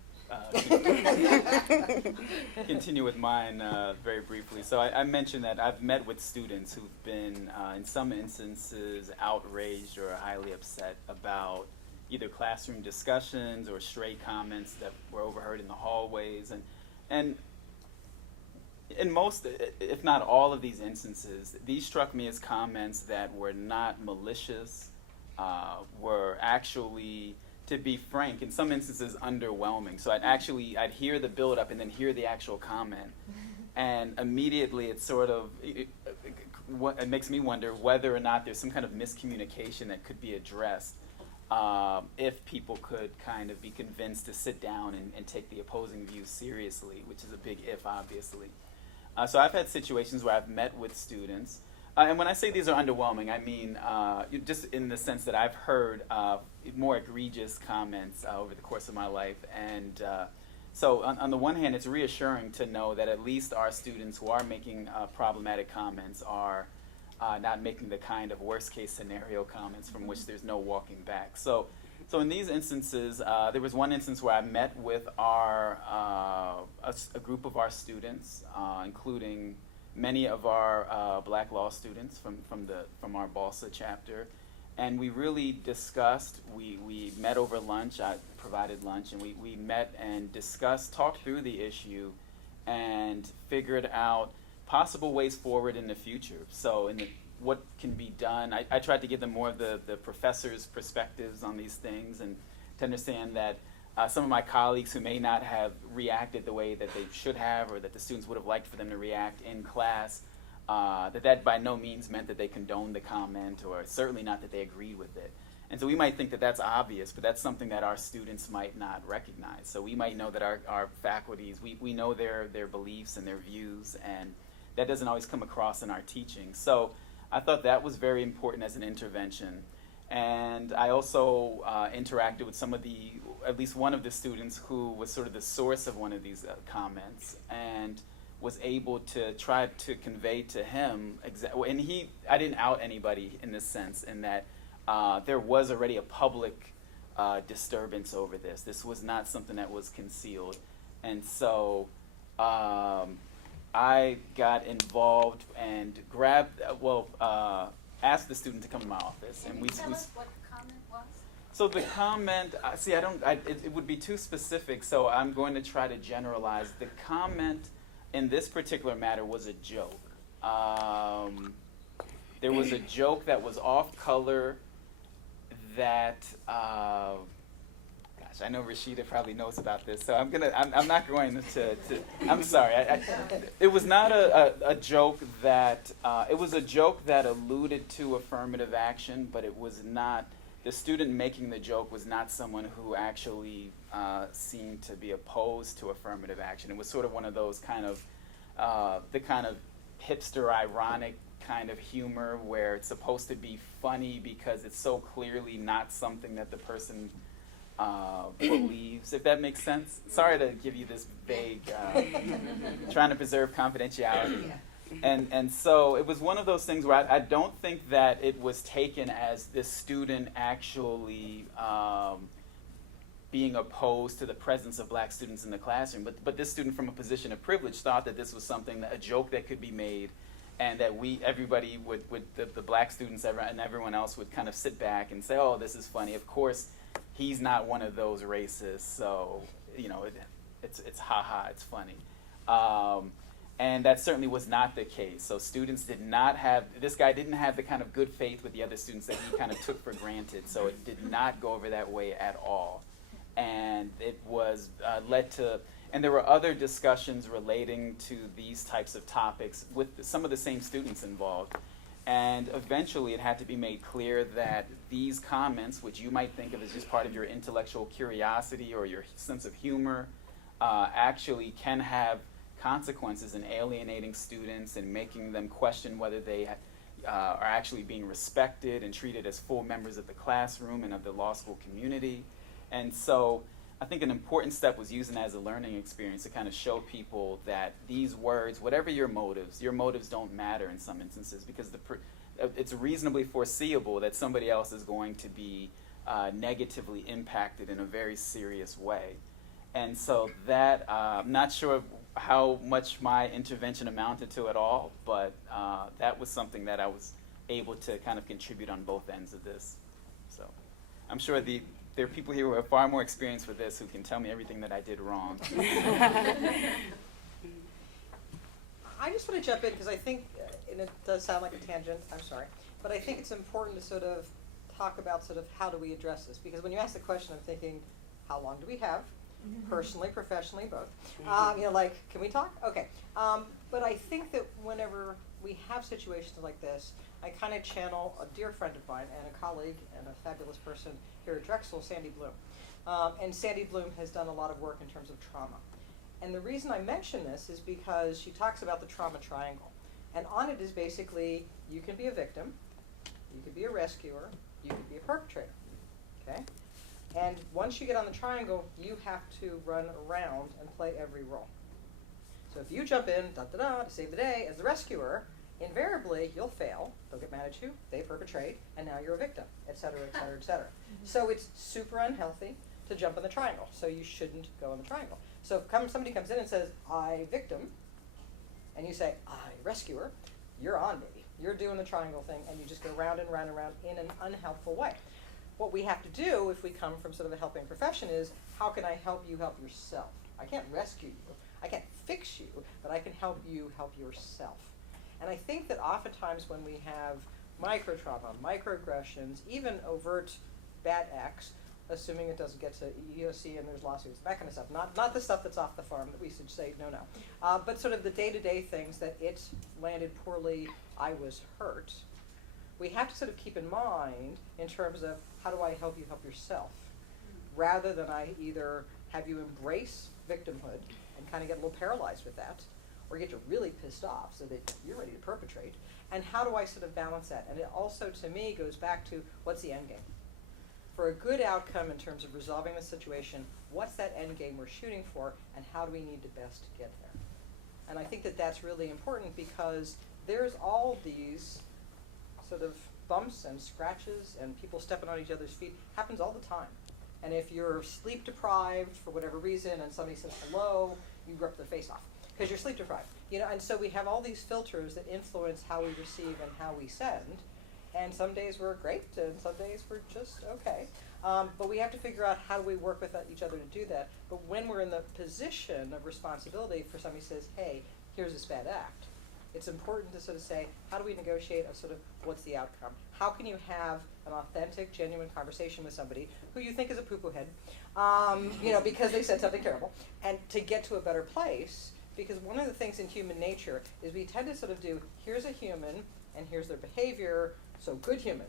continue with mine very briefly. So I mentioned that I've met with students who've been, in some instances, outraged or highly upset about either classroom discussions or stray comments that were overheard in the hallways. And in most, if not all of these instances, these struck me as comments that were not malicious, were actually, to be frank, in some instances underwhelming. So I'd hear the build up and then hear the actual comment. And immediately it sort of, it makes me wonder whether or not there's some kind of miscommunication that could be addressed if people could kind of be convinced to sit down and take the opposing view seriously, which is a big if, obviously. So I've had situations where I've met with students, and when I say these are underwhelming, I mean just in the sense that I've heard more egregious comments over the course of my life. And so on the one hand, it's reassuring to know that at least our students who are making problematic comments are not making the kind of worst case scenario comments from which there's no walking back. So in these instances, there was one instance where I met with a group of our students, including many of our Black law students from our Balsa chapter, and we really discussed. We met over lunch. I provided lunch, and we met and discussed, talked through the issue, and figured out possible ways forward in the future. So what can be done. I tried to give them more of the professors' perspectives on these things, and to understand that some of my colleagues who may not have reacted the way that they should have, or that the students would have liked for them to react in class, that by no means meant that they condoned the comment, or certainly not that they agreed with it. And so we might think that that's obvious, but that's something that our students might not recognize. So we might know that our faculties, we know their beliefs and their views, and that doesn't always come across in our teaching. So I thought that was very important as an intervention. And I also interacted with at least one of the students who was sort of the source of one of these comments, and was able to try to convey to him, and I didn't out anybody in this sense, in that there was already a public disturbance over this. This was not something that was concealed. And so I got involved and asked the student to come to my office. Can you tell us what the comment was? So the comment, it would be too specific, so I'm going to try to generalize. The comment in this particular matter was a joke. There was a joke that was off color that, I know Rashida probably knows about this, so I'm not going to I'm sorry. It was not a joke that, it was a joke that alluded to affirmative action, but it was not, the student making the joke was not someone who actually seemed to be opposed to affirmative action. It was sort of one of those kind of, the kind of hipster ironic kind of humor where it's supposed to be funny because it's so clearly not something that the person believes, if that makes sense. Sorry to give you this vague, trying to preserve confidentiality. And so it was one of those things where I don't think that it was taken as this student actually being opposed to the presence of Black students in the classroom, but this student from a position of privilege thought that this was something, a joke that could be made, and that everybody would the Black students and everyone else would kind of sit back and say, oh, this is funny. Of course, he's not one of those racists, so, it's ha-ha, it's funny. And that certainly was not the case. So students this guy didn't have the kind of good faith with the other students that he kind of took for granted, so it did not go over that way at all. And it was led to, and there were other discussions relating to these types of topics with some of the same students involved. And eventually it had to be made clear that these comments, which you might think of as just part of your intellectual curiosity or your sense of humor, actually can have consequences in alienating students and making them question whether they are actually being respected and treated as full members of the classroom and of the law school community. And so I think an important step was using that as a learning experience to kind of show people that these words, whatever your motives don't matter in some instances, because it's reasonably foreseeable that somebody else is going to be negatively impacted in a very serious way. And so that, I'm not sure how much my intervention amounted to at all, but that was something that I was able to kind of contribute on both ends of this. So I'm sure there are people here who have far more experience with this who can tell me everything that I did wrong. I just want to jump in because I think, and it does sound like a tangent, I'm sorry, but I think it's important to sort of talk about sort of how do we address this, because when you ask the question, I'm thinking, how long do we have? Personally, professionally, both. You know, like, can we talk? Okay. But I think that whenever we have situations like this, I kind of channel a dear friend of mine and a colleague and a fabulous person here at Drexel, Sandy Bloom. And Sandy Bloom has done a lot of work in terms of trauma. And the reason I mention this is because she talks about the trauma triangle. And on it is basically, you can be a victim, you could be a rescuer, you could be a perpetrator, okay? And once you get on the triangle, you have to run around and play every role. So if you jump in, to save the day as the rescuer, invariably you'll fail, they'll get mad at you, they perpetrate, and now you're a victim, et cetera, et cetera, et cetera. So it's super unhealthy to jump in the triangle, so you shouldn't go in the triangle. So if somebody comes in and says, I victim, and you say, I rescuer, you're on, baby. You're doing the triangle thing, and you just go round and round and round in an unhelpful way. What we have to do, if we come from sort of a helping profession, is how can I help you help yourself? I can't rescue you, I can't fix you, but I can help you help yourself. And I think that oftentimes when we have micro-trauma, microaggressions, even overt bad acts, assuming it doesn't get to EEOC and there's lawsuits, that kind of stuff, not the stuff that's off the farm that we should say no, but sort of the day-to-day things that it landed poorly, I was hurt, we have to sort of keep in mind in terms of how do I help you help yourself, rather than I either have you embrace victimhood and kind of get a little paralyzed with that, or get you really pissed off so that you're ready to perpetrate, and how do I sort of balance that? And it also, to me, goes back to what's the end game? For a good outcome in terms of resolving the situation, what's that end game we're shooting for, and how do we need to best get there? And I think that that's really important because there's all these sort of bumps and scratches and people stepping on each other's feet. Happens all the time. And if you're sleep deprived for whatever reason and somebody says hello, you rip their face off because you're sleep deprived. You know, and so we have all these filters that influence how we receive and how we send. And some days we're great and some days we're just okay. But we have to figure out how do we work with each other to do that. But when we're in the position of responsibility for somebody says, hey, here's this bad act, it's important to sort of say, how do we negotiate a sort of what's the outcome? How can you have an authentic, genuine conversation with somebody who you think is a poo-poo head, you know, because they said something terrible, and to get to a better place, because one of the things in human nature is we tend to sort of do, here's a human, and here's their behavior, so good human,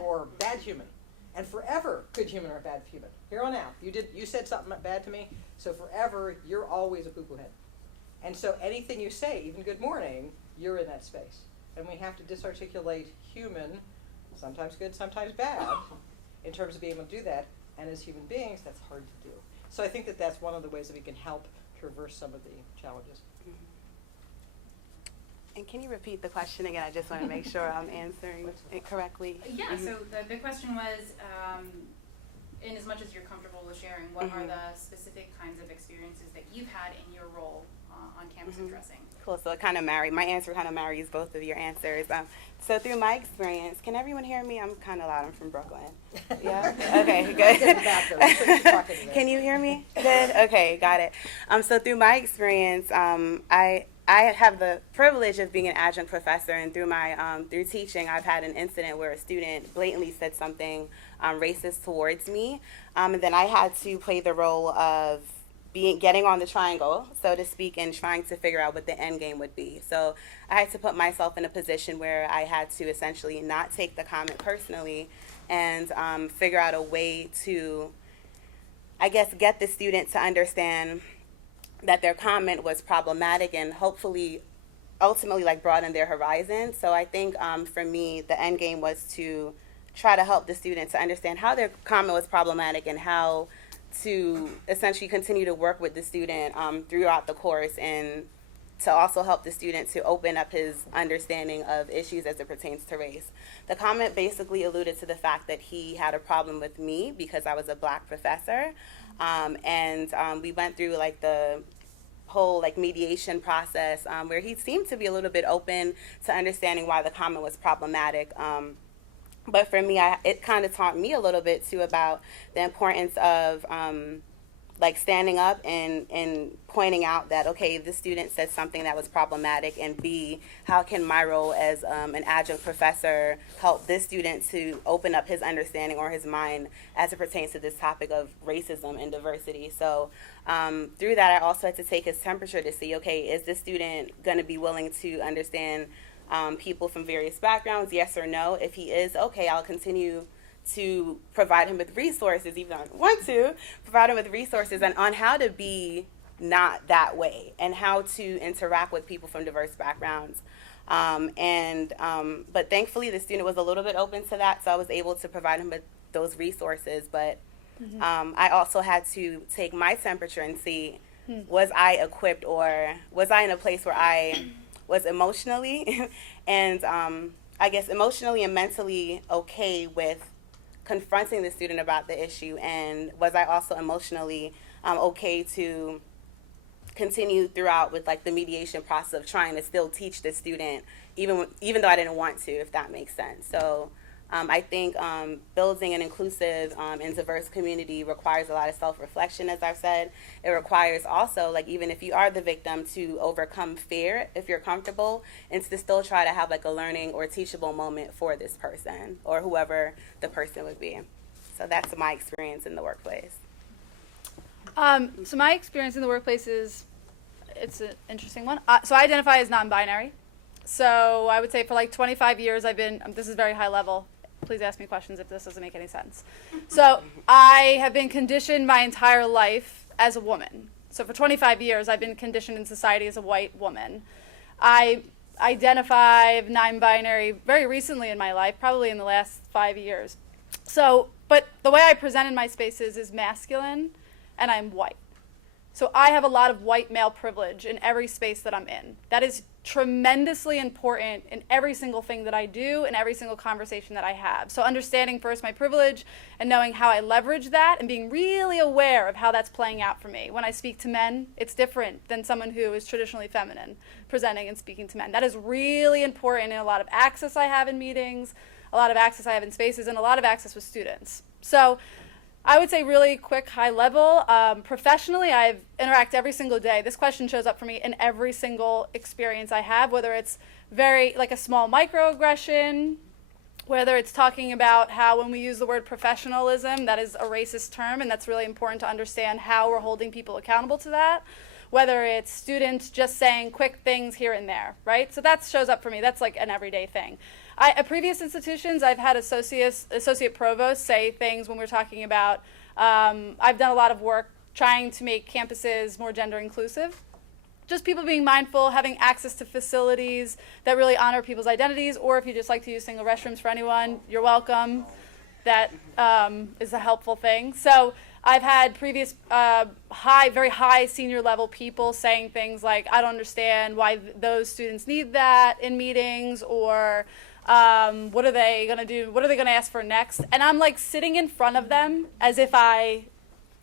or bad human, and forever good human or bad human. Here on out, you said something bad to me, so forever you're always a poo-poo head. And so anything you say, even good morning, you're in that space. And we have to disarticulate human, sometimes good, sometimes bad, in terms of being able to do that. And as human beings, that's hard to do. So I think that that's one of the ways that we can help traverse some of the challenges. And can you repeat the question again? I just want to make sure I'm answering it correctly. Yeah, so the question was, in as much as you're comfortable with sharing, what are the specific kinds of experiences that you've had in your role on campus addressing? Cool, so it kind of my answer kind of marries both of your answers. So through my experience, can everyone hear me? I'm kind of loud, I'm from Brooklyn. Yeah? Okay, good. Can you hear me? Good, okay, got it. So through my experience, I have the privilege of being an adjunct professor, and through my through teaching, I've had an incident where a student blatantly said something racist towards me, and then I had to play the role of getting on the triangle, so to speak, and trying to figure out what the end game would be. So I had to put myself in a position where I had to essentially not take the comment personally and figure out a way to, I guess, get the student to understand that their comment was problematic and hopefully ultimately like broaden their horizon. So I think for me, the end game was to try to help the student to understand how their comment was problematic and how to essentially continue to work with the student throughout the course, and to also help the student to open up his understanding of issues as it pertains to race. The comment basically alluded to the fact that he had a problem with me because I was a black professor. We went through like the whole like mediation process where he seemed to be a little bit open to understanding why the comment was problematic. But for me, it kind of taught me a little bit too about the importance of like standing up and pointing out that, okay, this student said something that was problematic, and B, how can my role as an adjunct professor help this student to open up his understanding or his mind as it pertains to this topic of racism and diversity. So through that, I also had to take his temperature to see, okay, is this student going to be willing to understand people from various backgrounds, yes or no? If he is, okay, I'll continue to provide him with resources, even though I don't want to, provide him with resources on how to be not that way and how to interact with people from diverse backgrounds. But thankfully the student was a little bit open to that, so I was able to provide him with those resources. But I also had to take my temperature and see, was I equipped, or was I in a place where I was emotionally and I guess emotionally and mentally okay with confronting the student about the issue, and was I also emotionally okay to continue throughout with like the mediation process of trying to still teach the student even though I didn't want to, if that makes sense. So I think building an inclusive and diverse community requires a lot of self-reflection, as I've said. It requires also, like, even if you are the victim, to overcome fear if you're comfortable, and to still try to have like a learning or teachable moment for this person or whoever the person would be. So that's my experience in the workplace. So my experience in the workplace it's an interesting one. So I identify as non-binary. So I would say for like 25 years I've been, this is very high level, please ask me questions if this doesn't make any sense. So I have been conditioned my entire life as a woman. So for 25 years I've been conditioned in society as a white woman. I identify non-binary very recently in my life, probably in the last 5 years. So, but the way I present in my spaces is masculine, and I'm white. So I have a lot of white male privilege in every space that I'm in. That is tremendously important in every single thing that I do, in every single conversation that I have. So understanding first my privilege and knowing how I leverage that and being really aware of how that's playing out for me. When I speak to men, it's different than someone who is traditionally feminine presenting and speaking to men. That is really important in a lot of access I have in meetings, a lot of access I have in spaces, and a lot of access with students. So I would say really quick, high level. Professionally, I interact every single day. This question shows up for me in every single experience I have, whether it's very, like a small microaggression, whether it's talking about how when we use the word professionalism, that is a racist term, and that's really important to understand how we're holding people accountable to that. Whether it's students just saying quick things here and there, right? So that shows up for me. That's like an everyday thing. At previous institutions, I've had associate provosts say things when we're talking about, I've done a lot of work trying to make campuses more gender inclusive. Just people being mindful, having access to facilities that really honor people's identities, or if you just like to use single restrooms for anyone, you're welcome. That is a helpful thing. So I've had previous very high senior level people saying things like, I don't understand why those students need that in meetings, or what are they going to do? What are they going to ask for next? And I'm like sitting in front of them as if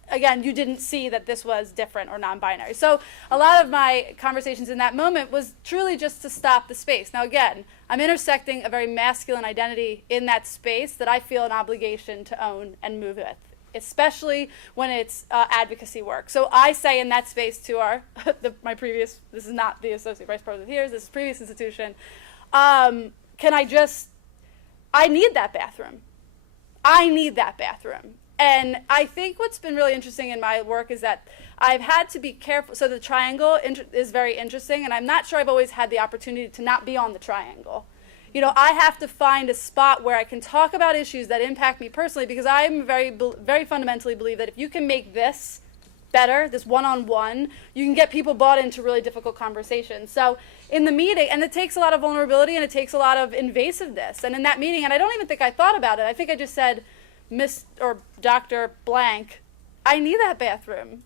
again, you didn't see that this was different or non-binary. So a lot of my conversations in that moment was truly just to stop the space. Now again, I'm intersecting a very masculine identity in that space that I feel an obligation to own and move with, especially when it's advocacy work. So I say in that space to this is not the Associate Vice President here, this is previous institution, I need that bathroom. I need that bathroom. And I think what's been really interesting in my work is that I've had to be careful. So the triangle is very interesting, and I'm not sure I've always had the opportunity to not be on the triangle. You know, I have to find a spot where I can talk about issues that impact me personally, because I'm very fundamentally believe that if you can make this better, this one-on-one, you can get people bought into really difficult conversations. So in the meeting, and it takes a lot of vulnerability and it takes a lot of invasiveness. And in that meeting, and I don't even think I thought about it, I think I just said, Miss or Dr. Blank, I need that bathroom.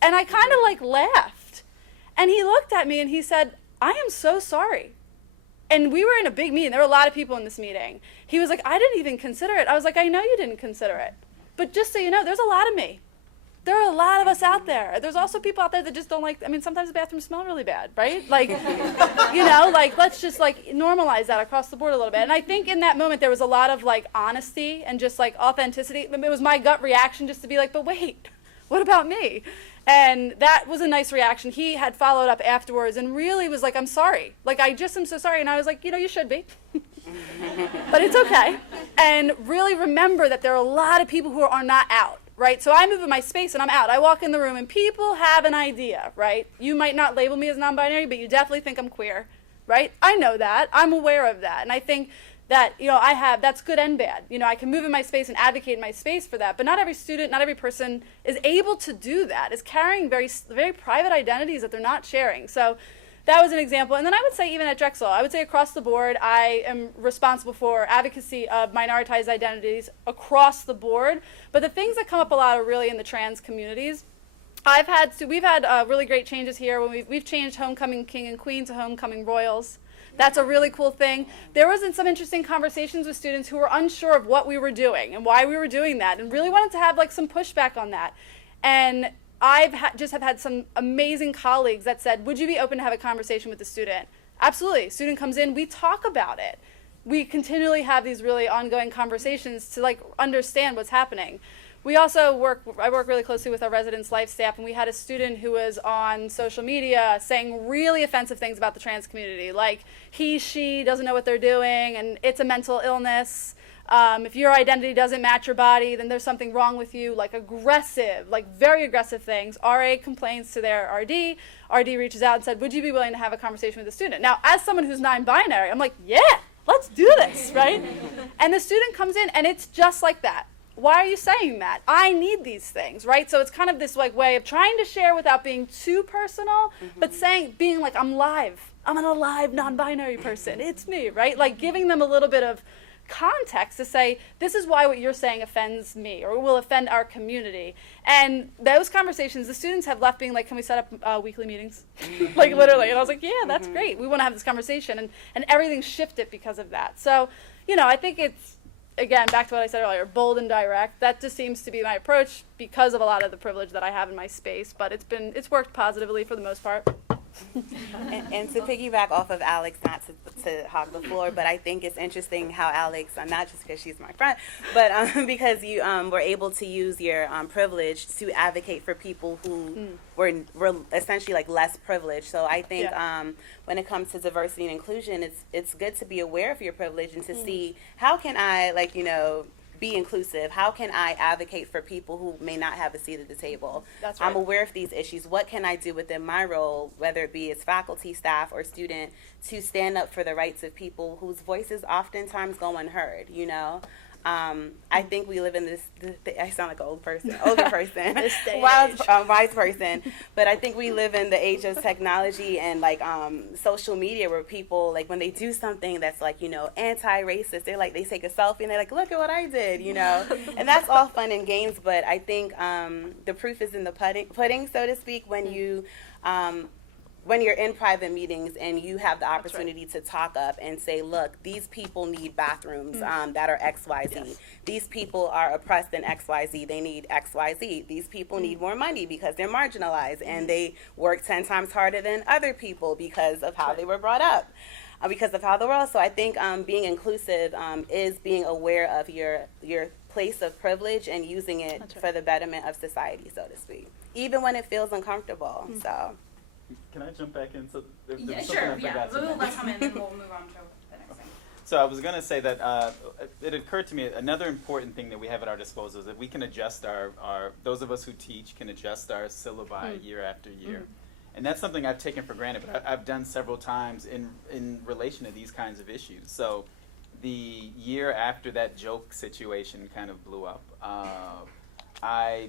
And I kind of like laughed. And he looked at me and he said, I am so sorry. And we were in a big meeting. There were a lot of people in this meeting. He was like, I didn't even consider it. I was like, I know you didn't consider it. But just so you know, there's a lot of me. there are a lot of us out there. There's also people out there that just don't like, I mean, sometimes the bathrooms smell really bad, right? Like, like, let's just, like, normalize that across the board a little bit. And I think in that moment there was a lot of, like, honesty and just, like, authenticity. It was my gut reaction just to be like, but wait, what about me? And that was a nice reaction. He had followed up afterwards and really was like, I'm sorry. Like, I just am so sorry. And I was like, you should be. But it's okay. And really remember that there are a lot of people who are not out. Right? So I move in my space and I'm out. I walk in the room and people have an idea, right? You might not label me as non-binary, but you definitely think I'm queer, right? I know that. I'm aware of that. And I think that, that's good and bad. I can move in my space and advocate in my space for that, but not every student, not every person is able to do that, is carrying very, very private identities that they're not sharing. So that was an example. And then I would say even at Drexel, I would say across the board, I am responsible for advocacy of minoritized identities across the board. But the things that come up a lot are really in the trans communities. We've had really great changes here when we've changed homecoming king and queen to homecoming royals. That's a really cool thing. There was some interesting conversations with students who were unsure of what we were doing and why we were doing that and really wanted to have like some pushback on that. And just have had some amazing colleagues that said, would you be open to have a conversation with the student? Absolutely. Student comes in, we talk about it. We continually have these really ongoing conversations to like understand what's happening. We also I work really closely with our residence life staff, and we had a student who was on social media saying really offensive things about the trans community, like she doesn't know what they're doing, and it's a mental illness. If your identity doesn't match your body, then there's something wrong with you, like aggressive, like very aggressive things. RA complains to their RD. RD reaches out and said, would you be willing to have a conversation with the student? Now, as someone who's non-binary, I'm like, yeah, let's do this, right? And the student comes in, and it's just like that. Why are you saying that? I need these things, right? So it's kind of this like way of trying to share without being too personal, but being like, I'm an alive non-binary person. It's me, right? Like giving them a little bit of context to say, this is why what you're saying offends me or will offend our community. And those conversations, the students have left being like, can we set up weekly meetings? Like literally. And I was like, yeah, that's great. We want to have this conversation. And everything shifted because of that. So, I think it's, again, back to what I said earlier, bold and direct. That just seems to be my approach because of a lot of the privilege that I have in my space. But it's worked positively for the most part. And to piggyback off of Alex, not to hog the floor, but I think it's interesting how Alex, not just because she's my friend, but because you were able to use your privilege to advocate for people who were essentially like less privileged. So I think when it comes to diversity and inclusion, it's good to be aware of your privilege and to see how can I be inclusive? How can I advocate for people who may not have a seat at the table? That's right. I'm aware of these issues. What can I do within my role, whether it be as faculty, staff, or student, to stand up for the rights of people whose voices oftentimes go unheard, I think we live in this I sound like an older person, wise person, but I think we live in the age of technology and social media where people, like when they do something that's anti-racist, they take a selfie and they're like, look at what I did, and that's all fun and games, but I think the proof is in the pudding, so to speak, when when you're in private meetings and you have the opportunity to talk up and say, look, these people need bathrooms that are XYZ. Yes. These people are oppressed in XYZ. They need XYZ. These people need more money because they're marginalized and they work 10 times harder than other people because of how they were brought up, because of how the world. So I think being inclusive is being aware of your place of privilege and using it for the betterment of society, so to speak, even when it feels uncomfortable. So. Can I jump back in? So yeah, sure. Yeah, we'll let come in and we'll move on to the next thing. So I was going to say that it occurred to me another important thing that we have at our disposal is that we can adjust our those of us who teach can adjust our syllabi year after year. And that's something I've taken for granted, but I've done several times in relation to these kinds of issues. So the year after that joke situation kind of blew up, I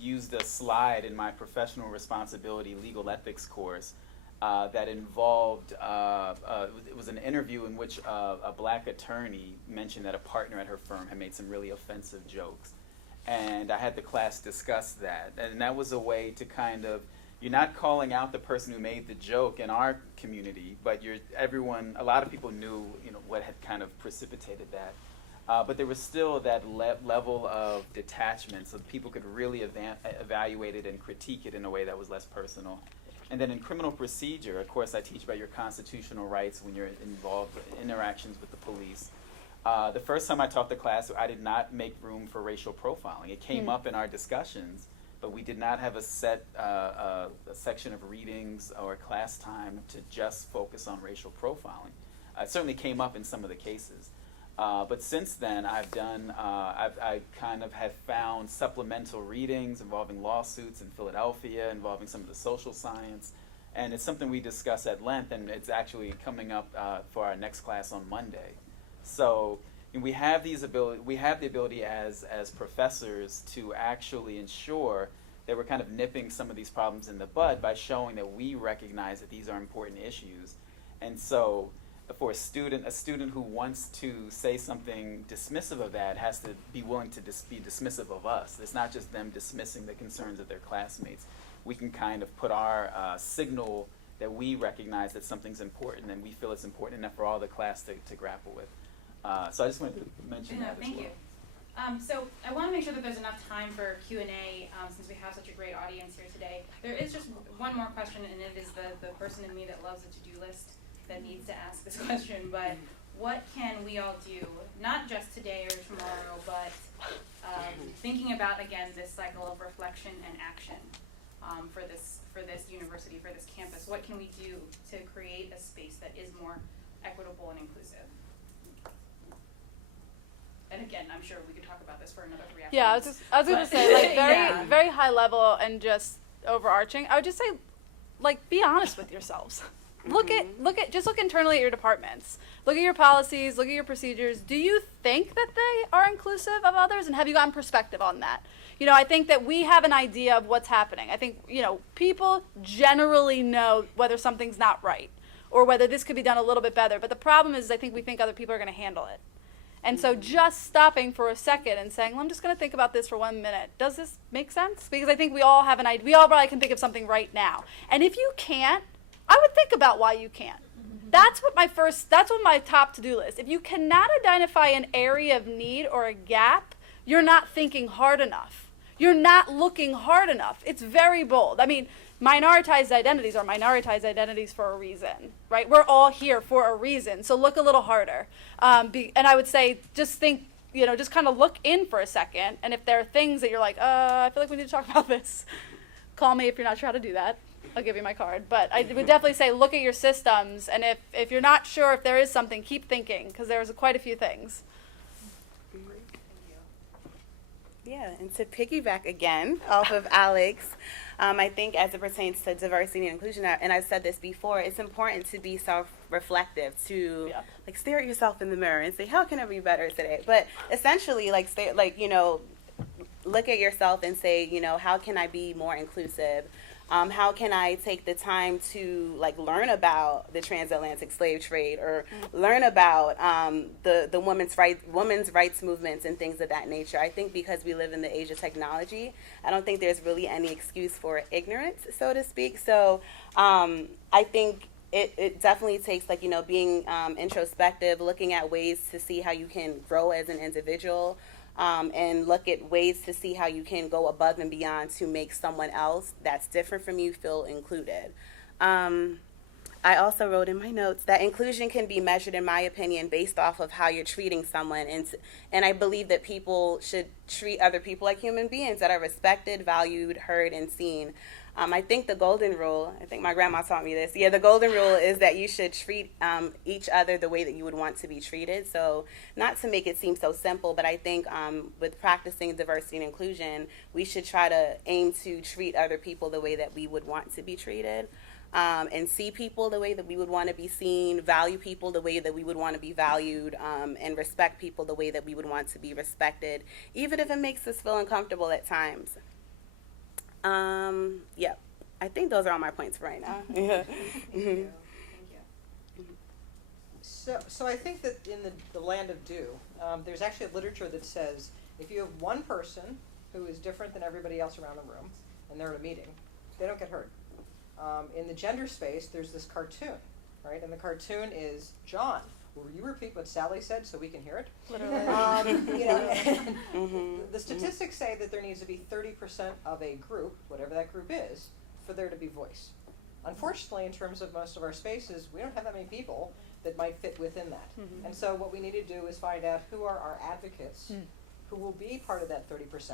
used a slide in my professional responsibility legal ethics course that involved, it was an interview in which a black attorney mentioned that a partner at her firm had made some really offensive jokes. And I had the class discuss that. And that was a way to kind of, you're not calling out the person who made the joke in our community, but a lot of people knew what had kind of precipitated that. But there was still that level of detachment, so people could really evaluate it and critique it in a way that was less personal. And then in criminal procedure, of course, I teach about your constitutional rights when you're involved in interactions with the police. The first time I taught the class, I did not make room for racial profiling. It came up in our discussions, but we did not have a set a section of readings or class time to just focus on racial profiling. It certainly came up in some of the cases. But since then, I've done, I kind of have found supplemental readings involving lawsuits in Philadelphia, involving some of the social science, and it's something we discuss at length, and it's actually coming up for our next class on Monday. So we have the ability as professors to actually ensure that we're kind of nipping some of these problems in the bud by showing that we recognize that these are important issues. And so for a student who wants to say something dismissive of that has to be willing to be dismissive of us. It's not just them dismissing the concerns of their classmates. We can kind of put our signal that we recognize that something's important and we feel it's important enough for all the class to grapple with. So I just wanted to mention that as well. Thank you. So I want to make sure that there's enough time for Q&A since we have such a great audience here today. There is just one more question, and it is the person in me that loves a to-do list that needs to ask this question. But what can we all do, not just today or tomorrow, but thinking about, again, this cycle of reflection and action for this university, for this campus? What can we do to create a space that is more equitable and inclusive? And again, I'm sure we could talk about this for another 3 hours. Yeah, I was going to say, like, Yeah. very high level and just overarching. I would just say, like, be honest with yourselves. Look at internally at your departments. Look at your policies, look at your procedures. Do you think that they are inclusive of others, and have you gotten perspective on that? You know, I think that we have an idea of what's happening. I think, you know, people generally know whether something's not right or whether this could be done a little bit better. But the problem is I think we think other people are going to handle it. And so just stopping for a second and saying, well, I'm just going to think about this for 1 minute. Does this make sense? Because I think we all have an idea. We all probably can think of something right now. And if you can't, I would think about why you can't. That's what my top to-do list. If you cannot identify an area of need or a gap, you're not thinking hard enough. You're not looking hard enough. It's very bold. I mean, minoritized identities are minoritized identities for a reason, right? We're all here for a reason, so look a little harder. And I would say just think, you know, just kind of look in for a second, and if there are things that you're like, I feel like we need to talk about this, call me if you're not sure how to do that. I'll give you my card. But I would definitely say look at your systems, and if you're not sure if there is something, keep thinking, because there's quite a few things. Yeah, and to piggyback again off of Alex, I think as it pertains to diversity and inclusion, and I've said this before, it's important to be self-reflective, to like stare at yourself in the mirror and say, how can I be better today? But essentially, look at yourself and say, you know, how can I be more inclusive? How can I take the time to learn about the transatlantic slave trade or learn about the women's rights movements and things of that nature? I think because we live in the age of technology, I don't think there's really any excuse for ignorance, so to speak. So I think it definitely takes being introspective, looking at ways to see how you can grow as an individual. And look at ways to see how you can go above and beyond to make someone else that's different from you feel included. I also wrote in my notes that inclusion can be measured, in my opinion, based off of how you're treating someone. And I believe that people should treat other people like human beings that are respected, valued, heard, and seen. I think the golden rule, I think my grandma taught me this. Yeah, the golden rule is that you should treat each other the way that you would want to be treated. So not to make it seem so simple, but I think with practicing diversity and inclusion, we should try to aim to treat other people the way that we would want to be treated, and see people the way that we would want to be seen, value people the way that we would want to be valued, and respect people the way that we would want to be respected, even if it makes us feel uncomfortable at times. Yeah, I think those are all my points for right now. Yeah. Thank you. So I think that in the land of do, there's actually a literature that says if you have one person who is different than everybody else around the room, and they're at a meeting, they don't get hurt. In the gender space, there's this cartoon, right? And the cartoon is John will you repeat what Sally said so we can hear it? Literally. You know, and the statistics say that there needs to be 30% of a group, whatever that group is, for there to be voice. Unfortunately, in terms of most of our spaces, we don't have that many people that might fit within that. And so what we need to do is find out who are our advocates, who will be part of that 30%,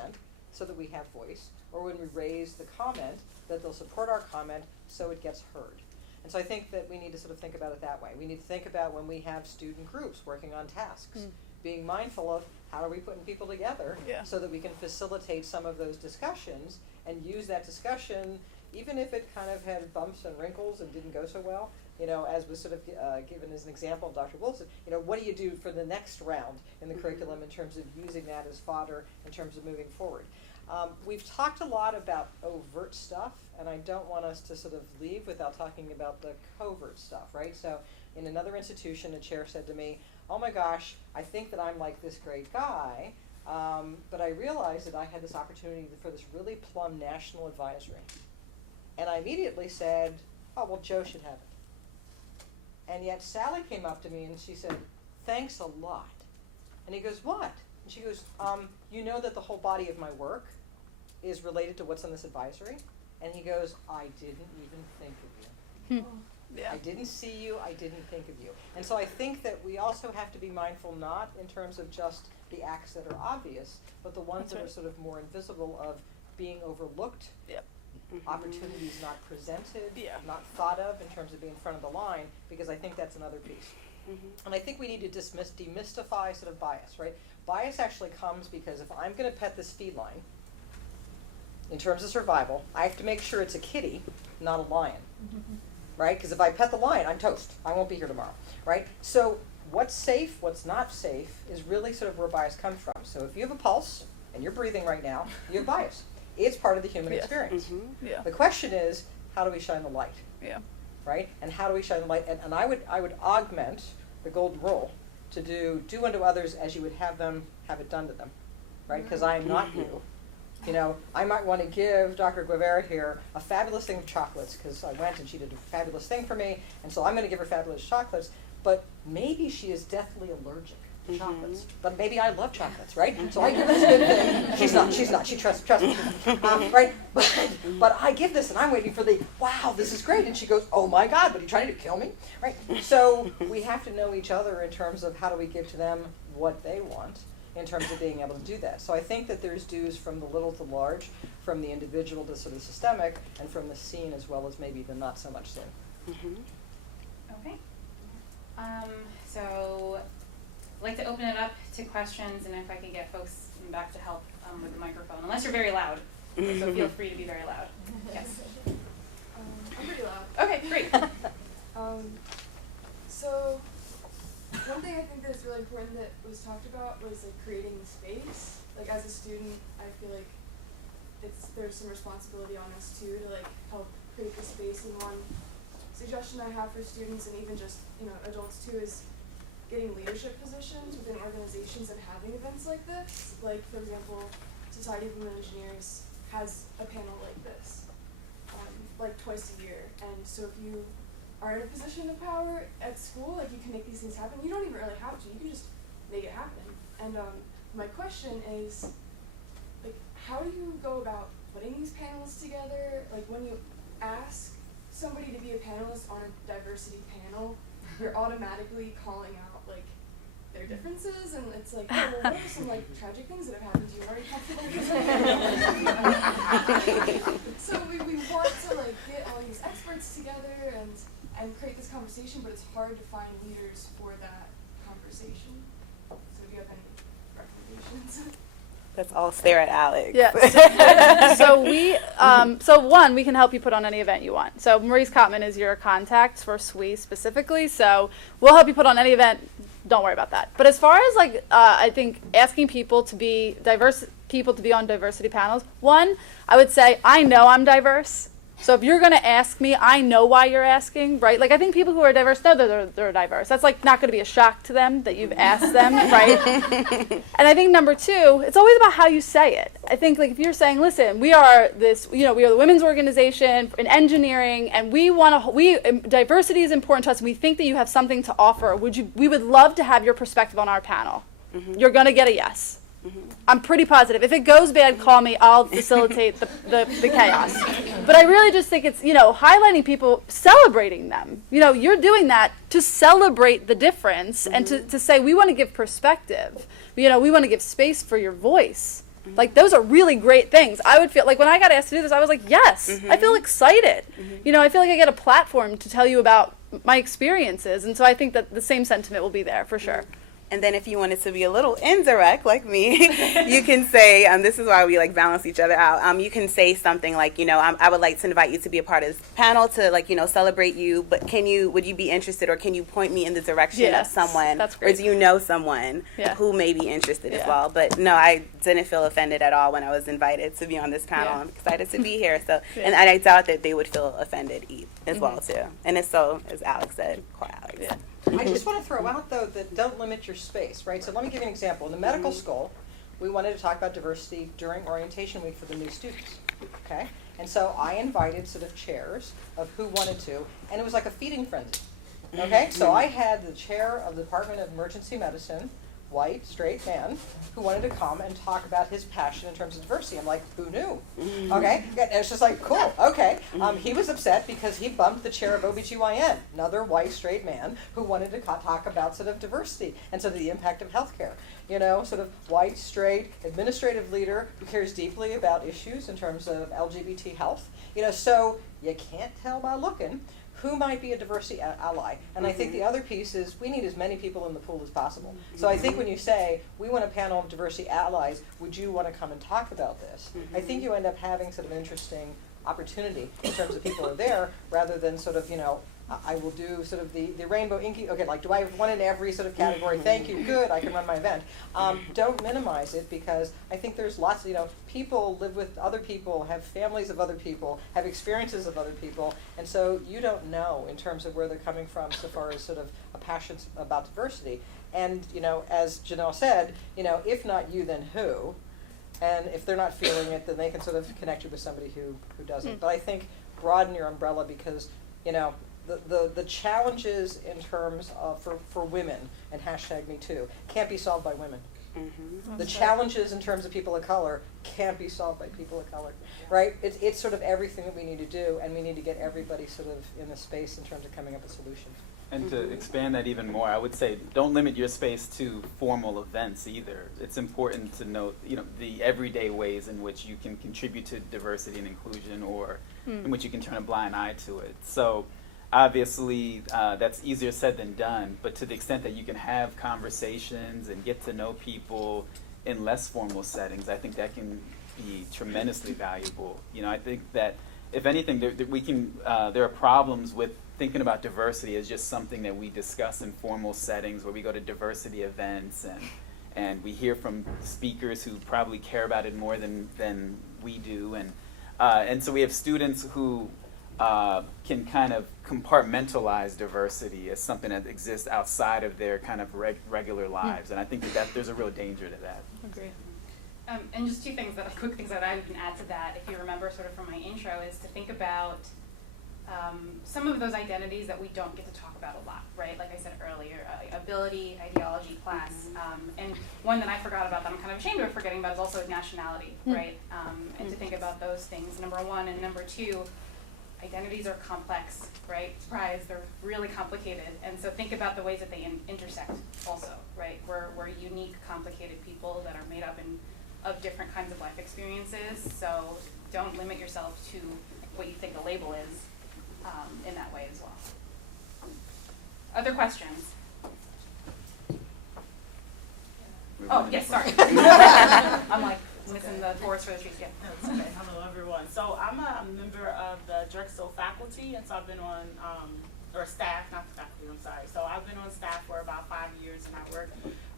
so that we have voice, or when we raise the comment, that they'll support our comment so it gets heard. And so I think that we need to sort of think about it that way. We need to think about when we have student groups working on tasks, being mindful of how are we putting people together so that we can facilitate some of those discussions and use that discussion, even if it kind of had bumps and wrinkles and didn't go so well, you know, as was sort of given as an example of Dr. Wilson, you know, what do you do for the next round in the curriculum in terms of using that as fodder in terms of moving forward? We've talked a lot about overt stuff, and I don't want us to sort of leave without talking about the covert stuff, right? So in another institution, a chair said to me, oh my gosh, I think that I'm like this great guy, but I realized that I had this opportunity for this really plum national advisory. And I immediately said, oh, well, Joe should have it. And yet Sally came up to me and she said, thanks a lot. And he goes, what? And she goes, you know that the whole body of my work is related to what's on this advisory? And he goes, I didn't even think of you. I didn't see you, I didn't think of you. And so I think that we also have to be mindful, not in terms of just the acts that are obvious, but the ones that are sort of more invisible, of being overlooked, opportunities not presented, not thought of in terms of being in front of the line, because I think that's another piece. And I think we need to demystify sort of bias, right? Bias actually comes because if I'm going to pet this feline, in terms of survival, I have to make sure it's a kitty, not a lion, right? Because if I pet the lion, I'm toast. I won't be here tomorrow, right? So what's safe, what's not safe, is really sort of where bias comes from. So if you have a pulse and you're breathing right now, you have bias. It's part of the human experience. The question is, how do we shine the light? Right? And how do we shine the light? And I would augment the golden rule to do unto others as you would have them have it done to them, right? Because I am not you. You know, I might want to give Dr. Guevara here a fabulous thing of chocolates, because I went and she did a fabulous thing for me, and so I'm going to give her fabulous chocolates, but maybe she is deathly allergic to chocolates, but maybe I love chocolates, right? So I give this good thing. She's not, she trusts me, right? But I give this and I'm waiting for the, wow, this is great, and she goes, oh my God, but are you trying to kill me, right? So we have to know each other in terms of how do we give to them what they want, in terms of being able to do that. So I think that there's dues from the little to large, from the individual to sort of systemic, and from the seen as well as maybe the not so much seen. Okay. So I'd like to open it up to questions, and if I could get folks in back to help with the microphone, unless you're very loud. So feel free to be very loud. Yes. I'm pretty loud. Okay, great. So one thing I think that's really important that was talked about was like creating the space. Like as a student, I feel like there's some responsibility on us too to like help create the space. And one suggestion I have for students and even just adults too is getting leadership positions within organizations and having events like this. Like for example, Society of Women Engineers has a panel like this, like twice a year. And so if you are in a position of power at school, like you can make these things happen. You don't even really have to. You can just make it happen. And my question is, like, how do you go about putting these panels together? Like when you ask somebody to be a panelist on a diversity panel, you're automatically calling out like their differences, and it's like, oh, well, what are some like tragic things that have happened to you? Are you comfortable with that? So we want to like get all these experts together and create this conversation, but it's hard to find leaders for that conversation. So do you have any recommendations? Let's all stare at Alex. Yes. So one, we can help you put on any event you want. So Maurice Kottman is your contact for SWE specifically. So we'll help you put on any event. Don't worry about that. But as far as like, I think asking people to be on diversity panels, one, I would say, I know I'm diverse. So if you're going to ask me, I know why you're asking, right? Like, I think people who are diverse know that they're diverse. That's, like, not going to be a shock to them that you've asked them, right? And I think number two, it's always about how you say it. I think, like, if you're saying, listen, we are this, we are the women's organization in engineering, and diversity is important to us, and we think that you have something to offer. We would love to have your perspective on our panel. You're going to get a yes. I'm pretty positive. If it goes bad, call me. I'll facilitate the chaos. But I really just think it's, highlighting people, celebrating them. You're doing that to celebrate the difference and to say we want to give perspective. We want to give space for your voice. Like, those are really great things. I would feel like when I got asked to do this, I was like, yes, I feel excited. I feel like I get a platform to tell you about my experiences. And so I think that the same sentiment will be there for sure. And then if you wanted to be a little indirect like me, you can say, this is why we like balance each other out. You can say something like, I would like to invite you to be a part of this panel to like, celebrate you, but would you be interested, or can you point me in the direction of someone, that's great. or do you know someone who may be interested as well? But no, I didn't feel offended at all when I was invited to be on this panel. I'm excited to be here. So, and I doubt that they would feel offended as well too. And it's so, as Alex said, core Alex. Yeah. I just want to throw out, though, that don't limit your space, right? So let me give you an example. In the medical school, we wanted to talk about diversity during orientation week for the new students, okay? And so I invited sort of chairs of who wanted to, and it was like a feeding frenzy, okay? So I had the chair of the Department of Emergency Medicine, white, straight man, who wanted to come and talk about his passion in terms of diversity. I'm like, who knew? Okay, and it's just like, cool, okay. He was upset because he bumped the chair of OBGYN, another white, straight man who wanted to talk about sort of diversity and sort of the impact of healthcare. Sort of white, straight, administrative leader who cares deeply about issues in terms of LGBT health. So you can't tell by looking who might be a diversity ally. And I think the other piece is we need as many people in the pool as possible. So I think when you say, we want a panel of diversity allies, would you want to come and talk about this? I think you end up having sort of an interesting opportunity in terms of people are there, rather than sort of, I will do sort of the rainbow inky, okay, like, do I have one in every sort of category? Thank you, good, I can run my event. Don't minimize it, because I think there's lots of, people live with other people, have families of other people, have experiences of other people, and so you don't know in terms of where they're coming from so far as sort of a passion about diversity. And, as Janelle said, if not you, then who? And if they're not feeling it, then they can sort of connect you with somebody who doesn't. But I think broaden your umbrella, because, the challenges in terms of for women and #MeToo can't be solved by women. The challenges in terms of people of color can't be solved by people of color, right? It's sort of everything that we need to do, and we need to get everybody sort of in the space in terms of coming up with solutions. And to expand that even more, I would say don't limit your space to formal events either. It's important to note, the everyday ways in which you can contribute to diversity and inclusion, or in which you can turn a blind eye to it. So obviously, that's easier said than done, but to the extent that you can have conversations and get to know people in less formal settings, I think that can be tremendously valuable. I think that if anything, there are problems with thinking about diversity as just something that we discuss in formal settings, where we go to diversity events and we hear from speakers who probably care about it more than we do, and so we have students who can kind of compartmentalize diversity as something that exists outside of their kind of regular lives, and I think that there's a real danger to that. Agree. And just quick things that I can add to that, if you remember sort of from my intro, is to think about some of those identities that we don't get to talk about a lot, right? Like I said earlier, ability, ideology, class, and one that I forgot about that I'm kind of ashamed of forgetting about is also nationality, right? And to think about those things, number one, and number two, identities are complex, right? Surprise, they're really complicated, and so think about the ways that they intersect also, right? We're unique, complicated people that are made up of different kinds of life experiences, so don't limit yourself to what you think the label is in that way as well. Other questions? Oh, yes, sorry. I'm like missing the forest for the trees, yeah. Okay, hello everyone. So I'm a member of the Drexel faculty, and so I've been on, or staff, not faculty, I'm sorry. So I've been on staff for about 5 years, and I work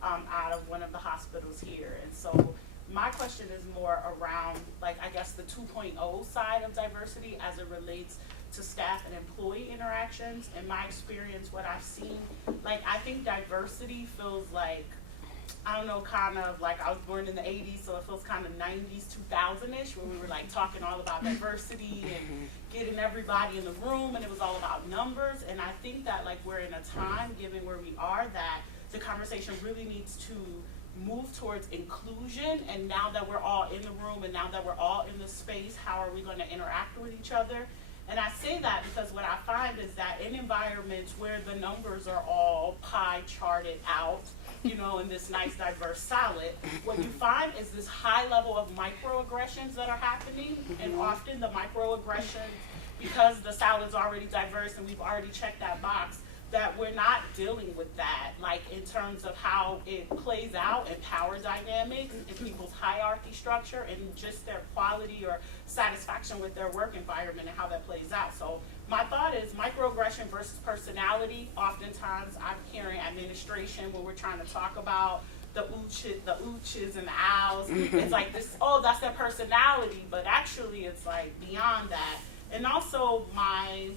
out of one of the hospitals here. And so my question is more around, like, I guess the 2.0 side of diversity as it relates to staff and employee interactions. In my experience, what I've seen, like, I think diversity feels like, I don't know, kind of like, I was born in the 80s, so it feels kind of 90s, 2000-ish, where we were like talking all about diversity and getting everybody in the room, and it was all about numbers. And I think that, like, we're in a time, given where we are, that the conversation really needs to move towards inclusion. And now that we're all in the room and now that we're all in the space, how are we going to interact with each other? And I say that because what I find is that in environments where the numbers are all pie charted out, you know, in this nice diverse salad, what you find is this high level of microaggressions that are happening. And often the microaggressions, because the salad's already diverse and we've already checked that box, that we're not dealing with that, like in terms of how it plays out in power dynamics, in people's hierarchy structure, and just their quality or satisfaction with their work environment and how that plays out. So my thought is microaggression versus personality. Oftentimes I'm hearing administration when we're trying to talk about the ooches and the owls. It's like this, oh, that's their personality, but actually it's like beyond that. And also my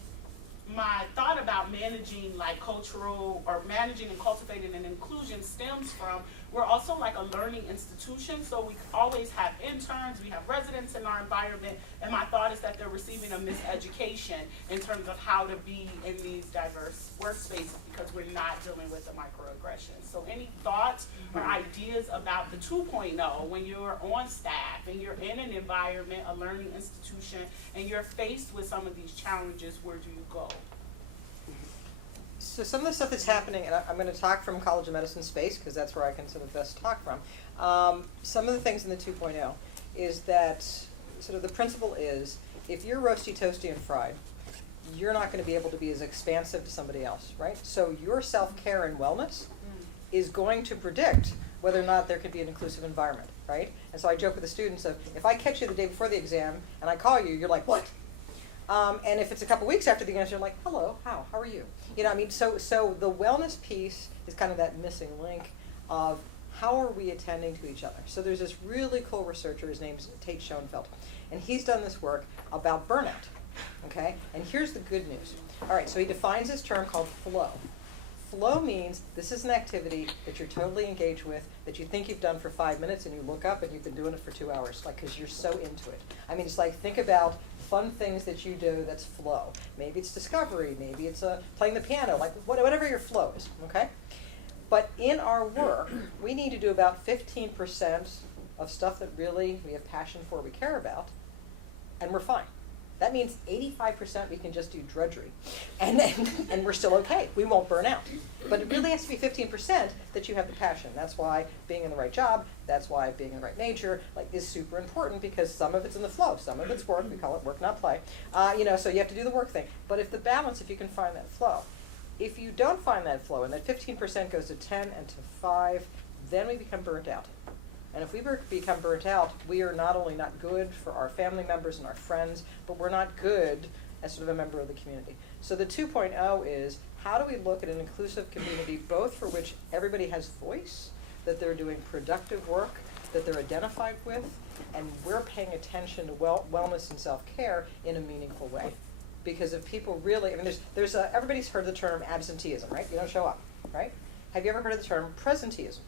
thought about managing like cultural or managing and cultivating an inclusion stems from, we're also like a learning institution, so we always have interns, we have residents in our environment, and my thought is that they're receiving a miseducation in terms of how to be in these diverse workspaces because we're not dealing with the microaggressions. So any thoughts or ideas about the 2.0 when you're on staff and you're in an environment, a learning institution, and you're faced with some of these challenges, where do you go? So some of the stuff that's happening, and I'm going to talk from College of Medicine space because that's where I can sort of best talk from. Some of the things in the 2.0 is that sort of the principle is if you're roasty, toasty, and fried, you're not going to be able to be as expansive to somebody else, right? So your self-care and wellness is going to predict whether or not there could be an inclusive environment, right? And so I joke with the students of, if I catch you the day before the exam and I call you, you're like, what? And if it's a couple weeks after the exam, you're like, hello, how are you? You know, I mean, so the wellness piece is kind of that missing link of how are we attending to each other? So there's this really cool researcher, his name's Tate Schoenfeld, and he's done this work about burnout, okay? And here's the good news. All right, so he defines this term called flow. Flow means this is an activity that you're totally engaged with, that you think you've done for 5 minutes, and you look up and you've been doing it for 2 hours, like, because you're so into it. I mean, it's like, think about fun things that you do that's flow. Maybe it's discovery, maybe it's playing the piano, like whatever your flow is, okay? But in our work, we need to do about 15% of stuff that really we have passion for, we care about, and we're fine. That means 85% we can just do drudgery, and we're still okay. We won't burn out. But it really has to be 15% that you have the passion. That's why being in the right job, that's why being in the right major, like, is super important, because some of it's in the flow, some of it's work. We call it work, not play. You know, so you have to do the work thing. But if the balance, if you can find that flow, if you don't find that flow, and that 15% goes to 10 and to 5, then we become burnt out. And if we become burnt out, we are not only not good for our family members and our friends, but we're not good as sort of a member of the community. So the 2.0 is, how do we look at an inclusive community, both for which everybody has voice, that they're doing productive work, that they're identified with, and we're paying attention to wellness and self-care in a meaningful way. Because if people really, I mean, there's everybody's heard the term absenteeism, right? You don't show up, right? Have you ever heard of the term presenteeism?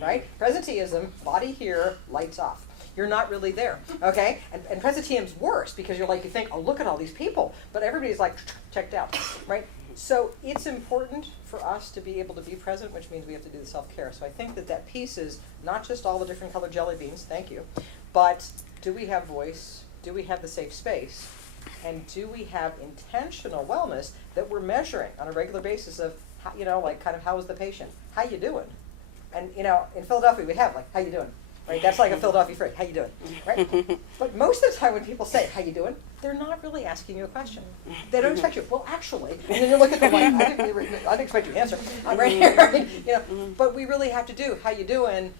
Right? Presenteeism, body here, lights off. You're not really there, okay? And presenteeism's worse because you think, oh, look at all these people, but everybody's like checked out, right? So it's important for us to be able to be present, which means we have to do the self-care. So I think that piece is not just all the different colored jelly beans, thank you, but do we have voice? Do we have the safe space? And do we have intentional wellness that we're measuring on a regular basis of, how, like kind of how is the patient? How you doing? And, in Philadelphia, we have, like, how you doing? Right? That's like a Philadelphia phrase, how you doing? Right? But most of the time when people say, how you doing, they're not really asking you a question. They don't expect you, well, actually, and then you look at them like, I didn't expect you to answer. I'm right here, right? But we really have to do, how you doing,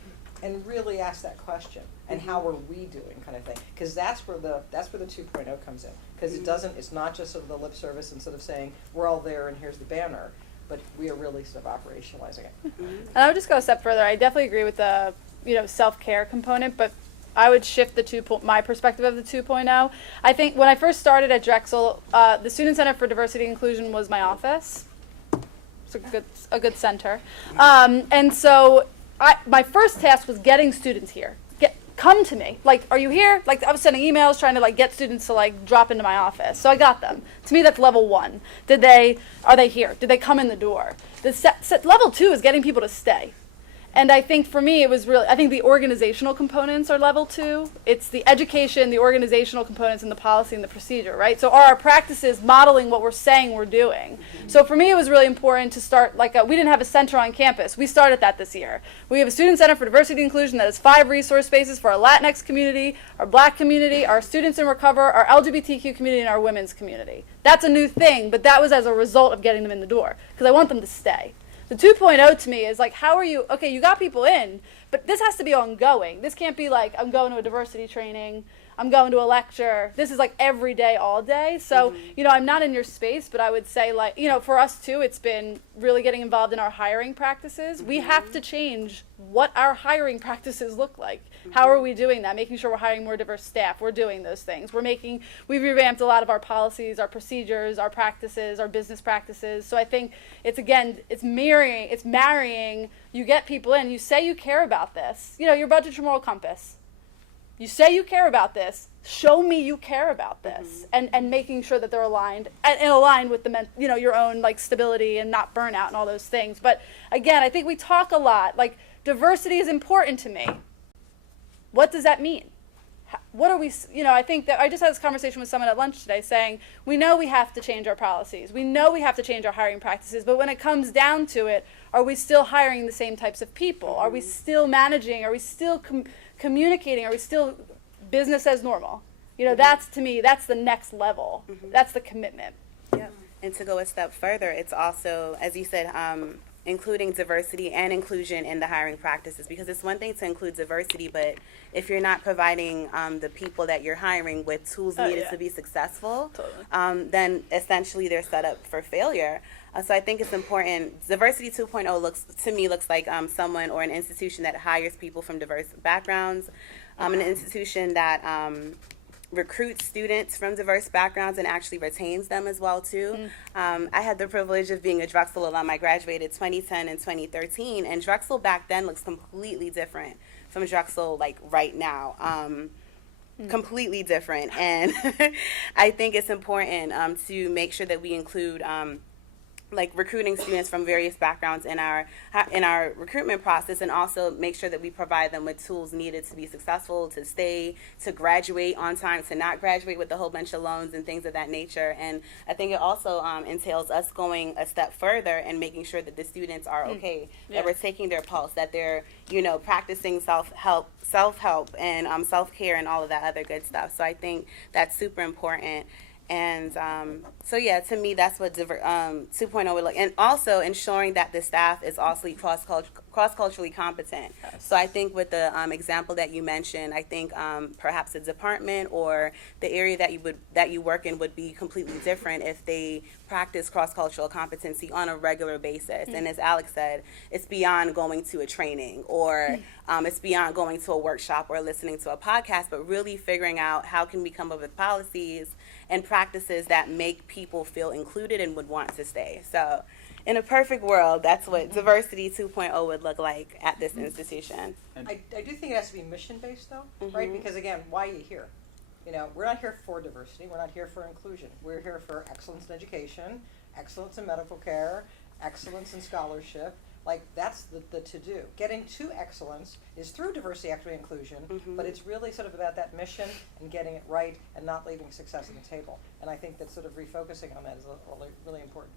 and really ask that question. And how are we doing, kind of thing. Because that's where the 2.0 comes in. Because it's not just sort of the lip service and sort of saying, we're all there and here's the banner. But we are really sort of operationalizing it. And I would just go a step further. I definitely agree with the self-care component, but I would shift my perspective of the 2.0. I think when I first started at Drexel, the Student Center for Diversity and Inclusion was my office. It's a good center. And so my first task was getting students here. Come to me. Like, are you here? Like, I was sending emails trying to get students to drop into my office. So I got them. To me, that's level 1. Are they here? Did they come in the door? Level 2 is getting people to stay. And I think for me, I think the organizational components are level 2. It's the education, the organizational components, and the policy and the procedure, right? So are our practices modeling what we're saying we're doing? Mm-hmm. So for me, it was really important to start, we didn't have a center on campus. We started that this year. We have a Student Center for Diversity and Inclusion that has 5 resource spaces for our Latinx community, our Black community, our students in recover, our LGBTQ community, and our women's community. That's a new thing, but that was as a result of getting them in the door, because I want them to stay. The 2.0 to me is how are you, okay, you got people in, but this has to be ongoing. This can't be I'm going to a diversity training, I'm going to a lecture. This is every day, all day. So, I'm not in your space, but I would say for us too, it's been really getting involved in our hiring practices. Mm-hmm. We have to change what our hiring practices look like. Mm-hmm. How are we doing that? Making sure we're hiring more diverse staff. We're doing those things. We've revamped a lot of our policies, our procedures, our practices, our business practices. So I think it's marrying, you get people in, you say you care about this. Your budget's your moral compass. You say you care about this, show me you care about this, and making sure that they're aligned, and aligned with your own stability and not burnout and all those things. But again, I think we talk a lot, diversity is important to me. What does that mean? What are we, I think that I just had this conversation with someone at lunch today saying, we know we have to change our policies. We know we have to change our hiring practices, but when it comes down to it, are we still hiring the same types of people? Are we still managing? Are we still communicating? Are we still business as normal? That's, to me, that's the next level. Mm-hmm. That's the commitment. Yeah. And to go a step further, it's also, as you said, including diversity and inclusion in the hiring practices, because it's one thing to include diversity, but if you're not providing the people that you're hiring with tools needed to be successful, totally. Then essentially they're set up for failure. So I think it's important. Diversity 2.0 looks like someone or an institution that hires people from diverse backgrounds, an institution that recruits students from diverse backgrounds and actually retains them as well too. I had the privilege of being a Drexel alum. I graduated 2010 and 2013, and Drexel back then looks completely different from Drexel right now. Completely different, and I think it's important to make sure that we include recruiting students from various backgrounds in our recruitment process, and also make sure that we provide them with tools needed to be successful, to stay, to graduate on time, to not graduate with a whole bunch of loans and things of that nature. And I think it also entails us going a step further and making sure that the students are okay, that we're taking their pulse, that they're practicing self-help and self-care and all of that other good stuff. So I think that's super important. And to me, that's what 2.0 would look, and also ensuring that the staff is also cross-culturally competent. Yes. So I think with the example that you mentioned, I think perhaps the department or the area that you work in would be completely different if they practice cross-cultural competency on a regular basis. And as Alex said, it's beyond going to a training or it's beyond going to a workshop or listening to a podcast, but really figuring out how can we come up with policies and practices that make people feel included and would want to stay. So in a perfect world, that's what Diversity 2.0 would look like at this institution. I do think it has to be mission-based, though, right? Because, again, why are you here? We're not here for diversity. We're not here for inclusion. We're here for excellence in education, excellence in medical care, excellence in scholarship. That's the to-do. Getting to excellence is through diversity, equity, inclusion, but it's really sort of about that mission and getting it right and not leaving success on the table. And I think that sort of refocusing on that is really important.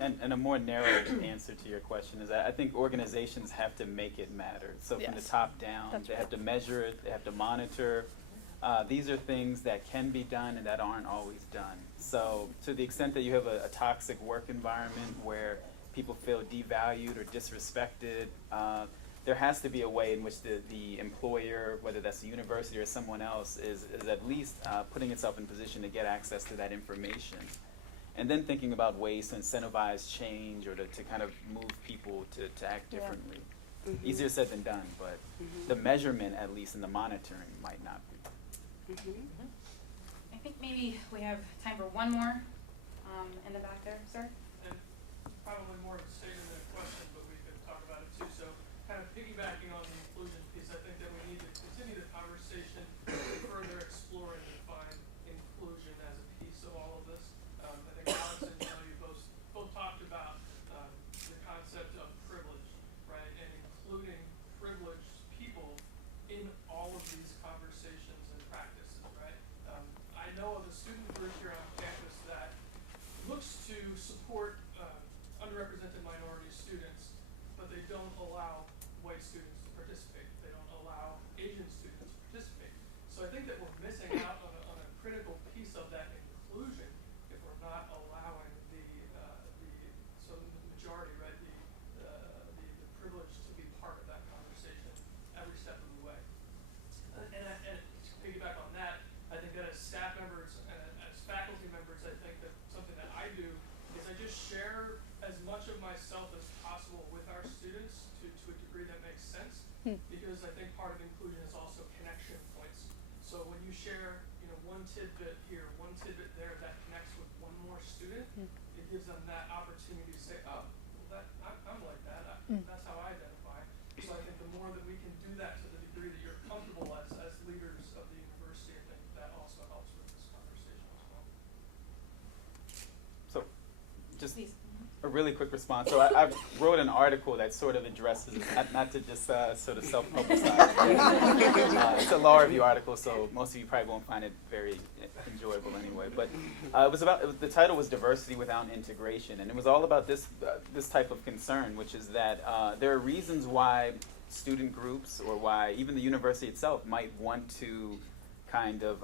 And a more narrow answer to your question is that I think organizations have to make it matter. So from the top down, they have to measure it, they have to monitor. These are things that can be done and that aren't always done. So to the extent that you have a toxic work environment where people feel devalued or disrespected, there has to be a way in which the employer, whether that's the university or someone else, is at least putting itself in position to get access to that information. And then thinking about ways to incentivize change or to kind of move people to act differently. Easier said than done, but the measurement, at least, and the monitoring might not be. I think maybe we have time for one more in the back there, sir. And probably more of a statement than a question, but we could talk about it too. So kind of piggybacking on the inclusion piece, I think that we need to continue the conversation to further explore and define inclusion as a piece of all of this. I think Alex and you both talked about the concept of privilege, right? And including privileged people in all of these conversations and practices, right? I know of a student group here on campus that looks to support underrepresented minority students, but they don't allow white students to participate. They don't allow Asian students to participate. So I think that we're missing out on a critical piece of that inclusion if we're not allowing the majority, right, the privilege to be part of that conversation every step of the way. And to piggyback on that, I think that as staff members and as faculty members, I think that something that I do is I just share as much of myself as possible with our students to a degree that makes sense, because I think part of inclusion is also connection points. So when you share, one tidbit here, one tidbit there that connects with one more student, it gives them that opportunity to say, oh, well, I'm like that. That's how I identify. So I think the more that we can do that to the degree that you're comfortable as leaders of the university, I think that also helps with this conversation as well. So, just Please. a really quick response. So I wrote an article that sort of addresses, not to just sort of self-publicize, right? It's a law review article, so most of you probably won't find it very enjoyable anyway. But the title was Diversity Without Integration, and it was all about this type of concern, which is that there are reasons why student groups, or why even the university itself might want to kind of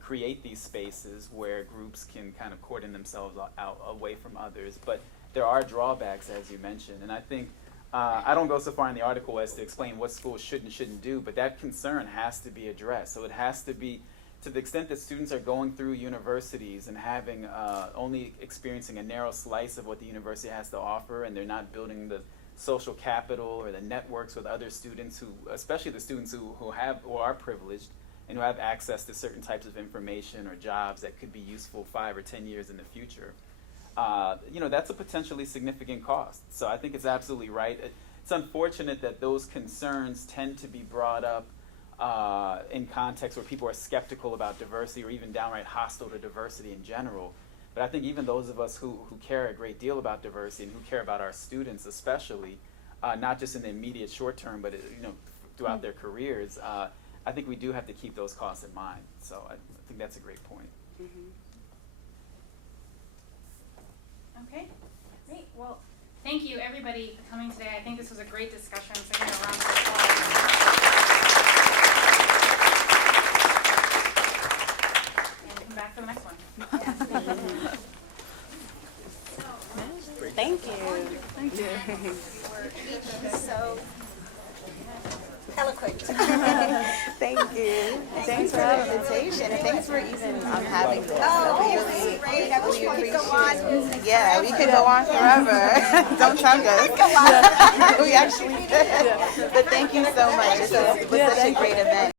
create these spaces where groups can kind of cordon themselves out away from others. But there are drawbacks, as you mentioned, and I think I don't go so far in the article as to explain what schools should and shouldn't do, but that concern has to be addressed. So it has to be, to the extent that students are going through universities and having only experiencing a narrow slice of what the university has to offer, and they're not building the social capital or the networks with other students who, especially the students who are privileged and who have access to certain types of information or jobs that could be useful 5 or 10 years in the future. That's a potentially significant cost. So I think it's absolutely right. It's unfortunate that those concerns tend to be brought up in context where people are skeptical about diversity or even downright hostile to diversity in general. But I think even those of us who care a great deal about diversity and who care about our students especially, not just in the immediate short term, but throughout their careers, I think we do have to keep those costs in mind. So I think that's a great point. Okay, great. Well, thank you everybody for coming today. I think this was a great discussion. So give me a round of applause. And come back for the next one. Thank you. Thank you. So eloquent. Thank you. Thanks for the invitation, and thanks for even having this. Oh, great. I wish we could go on. Yeah, we could go on forever. Don't tug us. We actually could. But thank you so much. This was such a great event.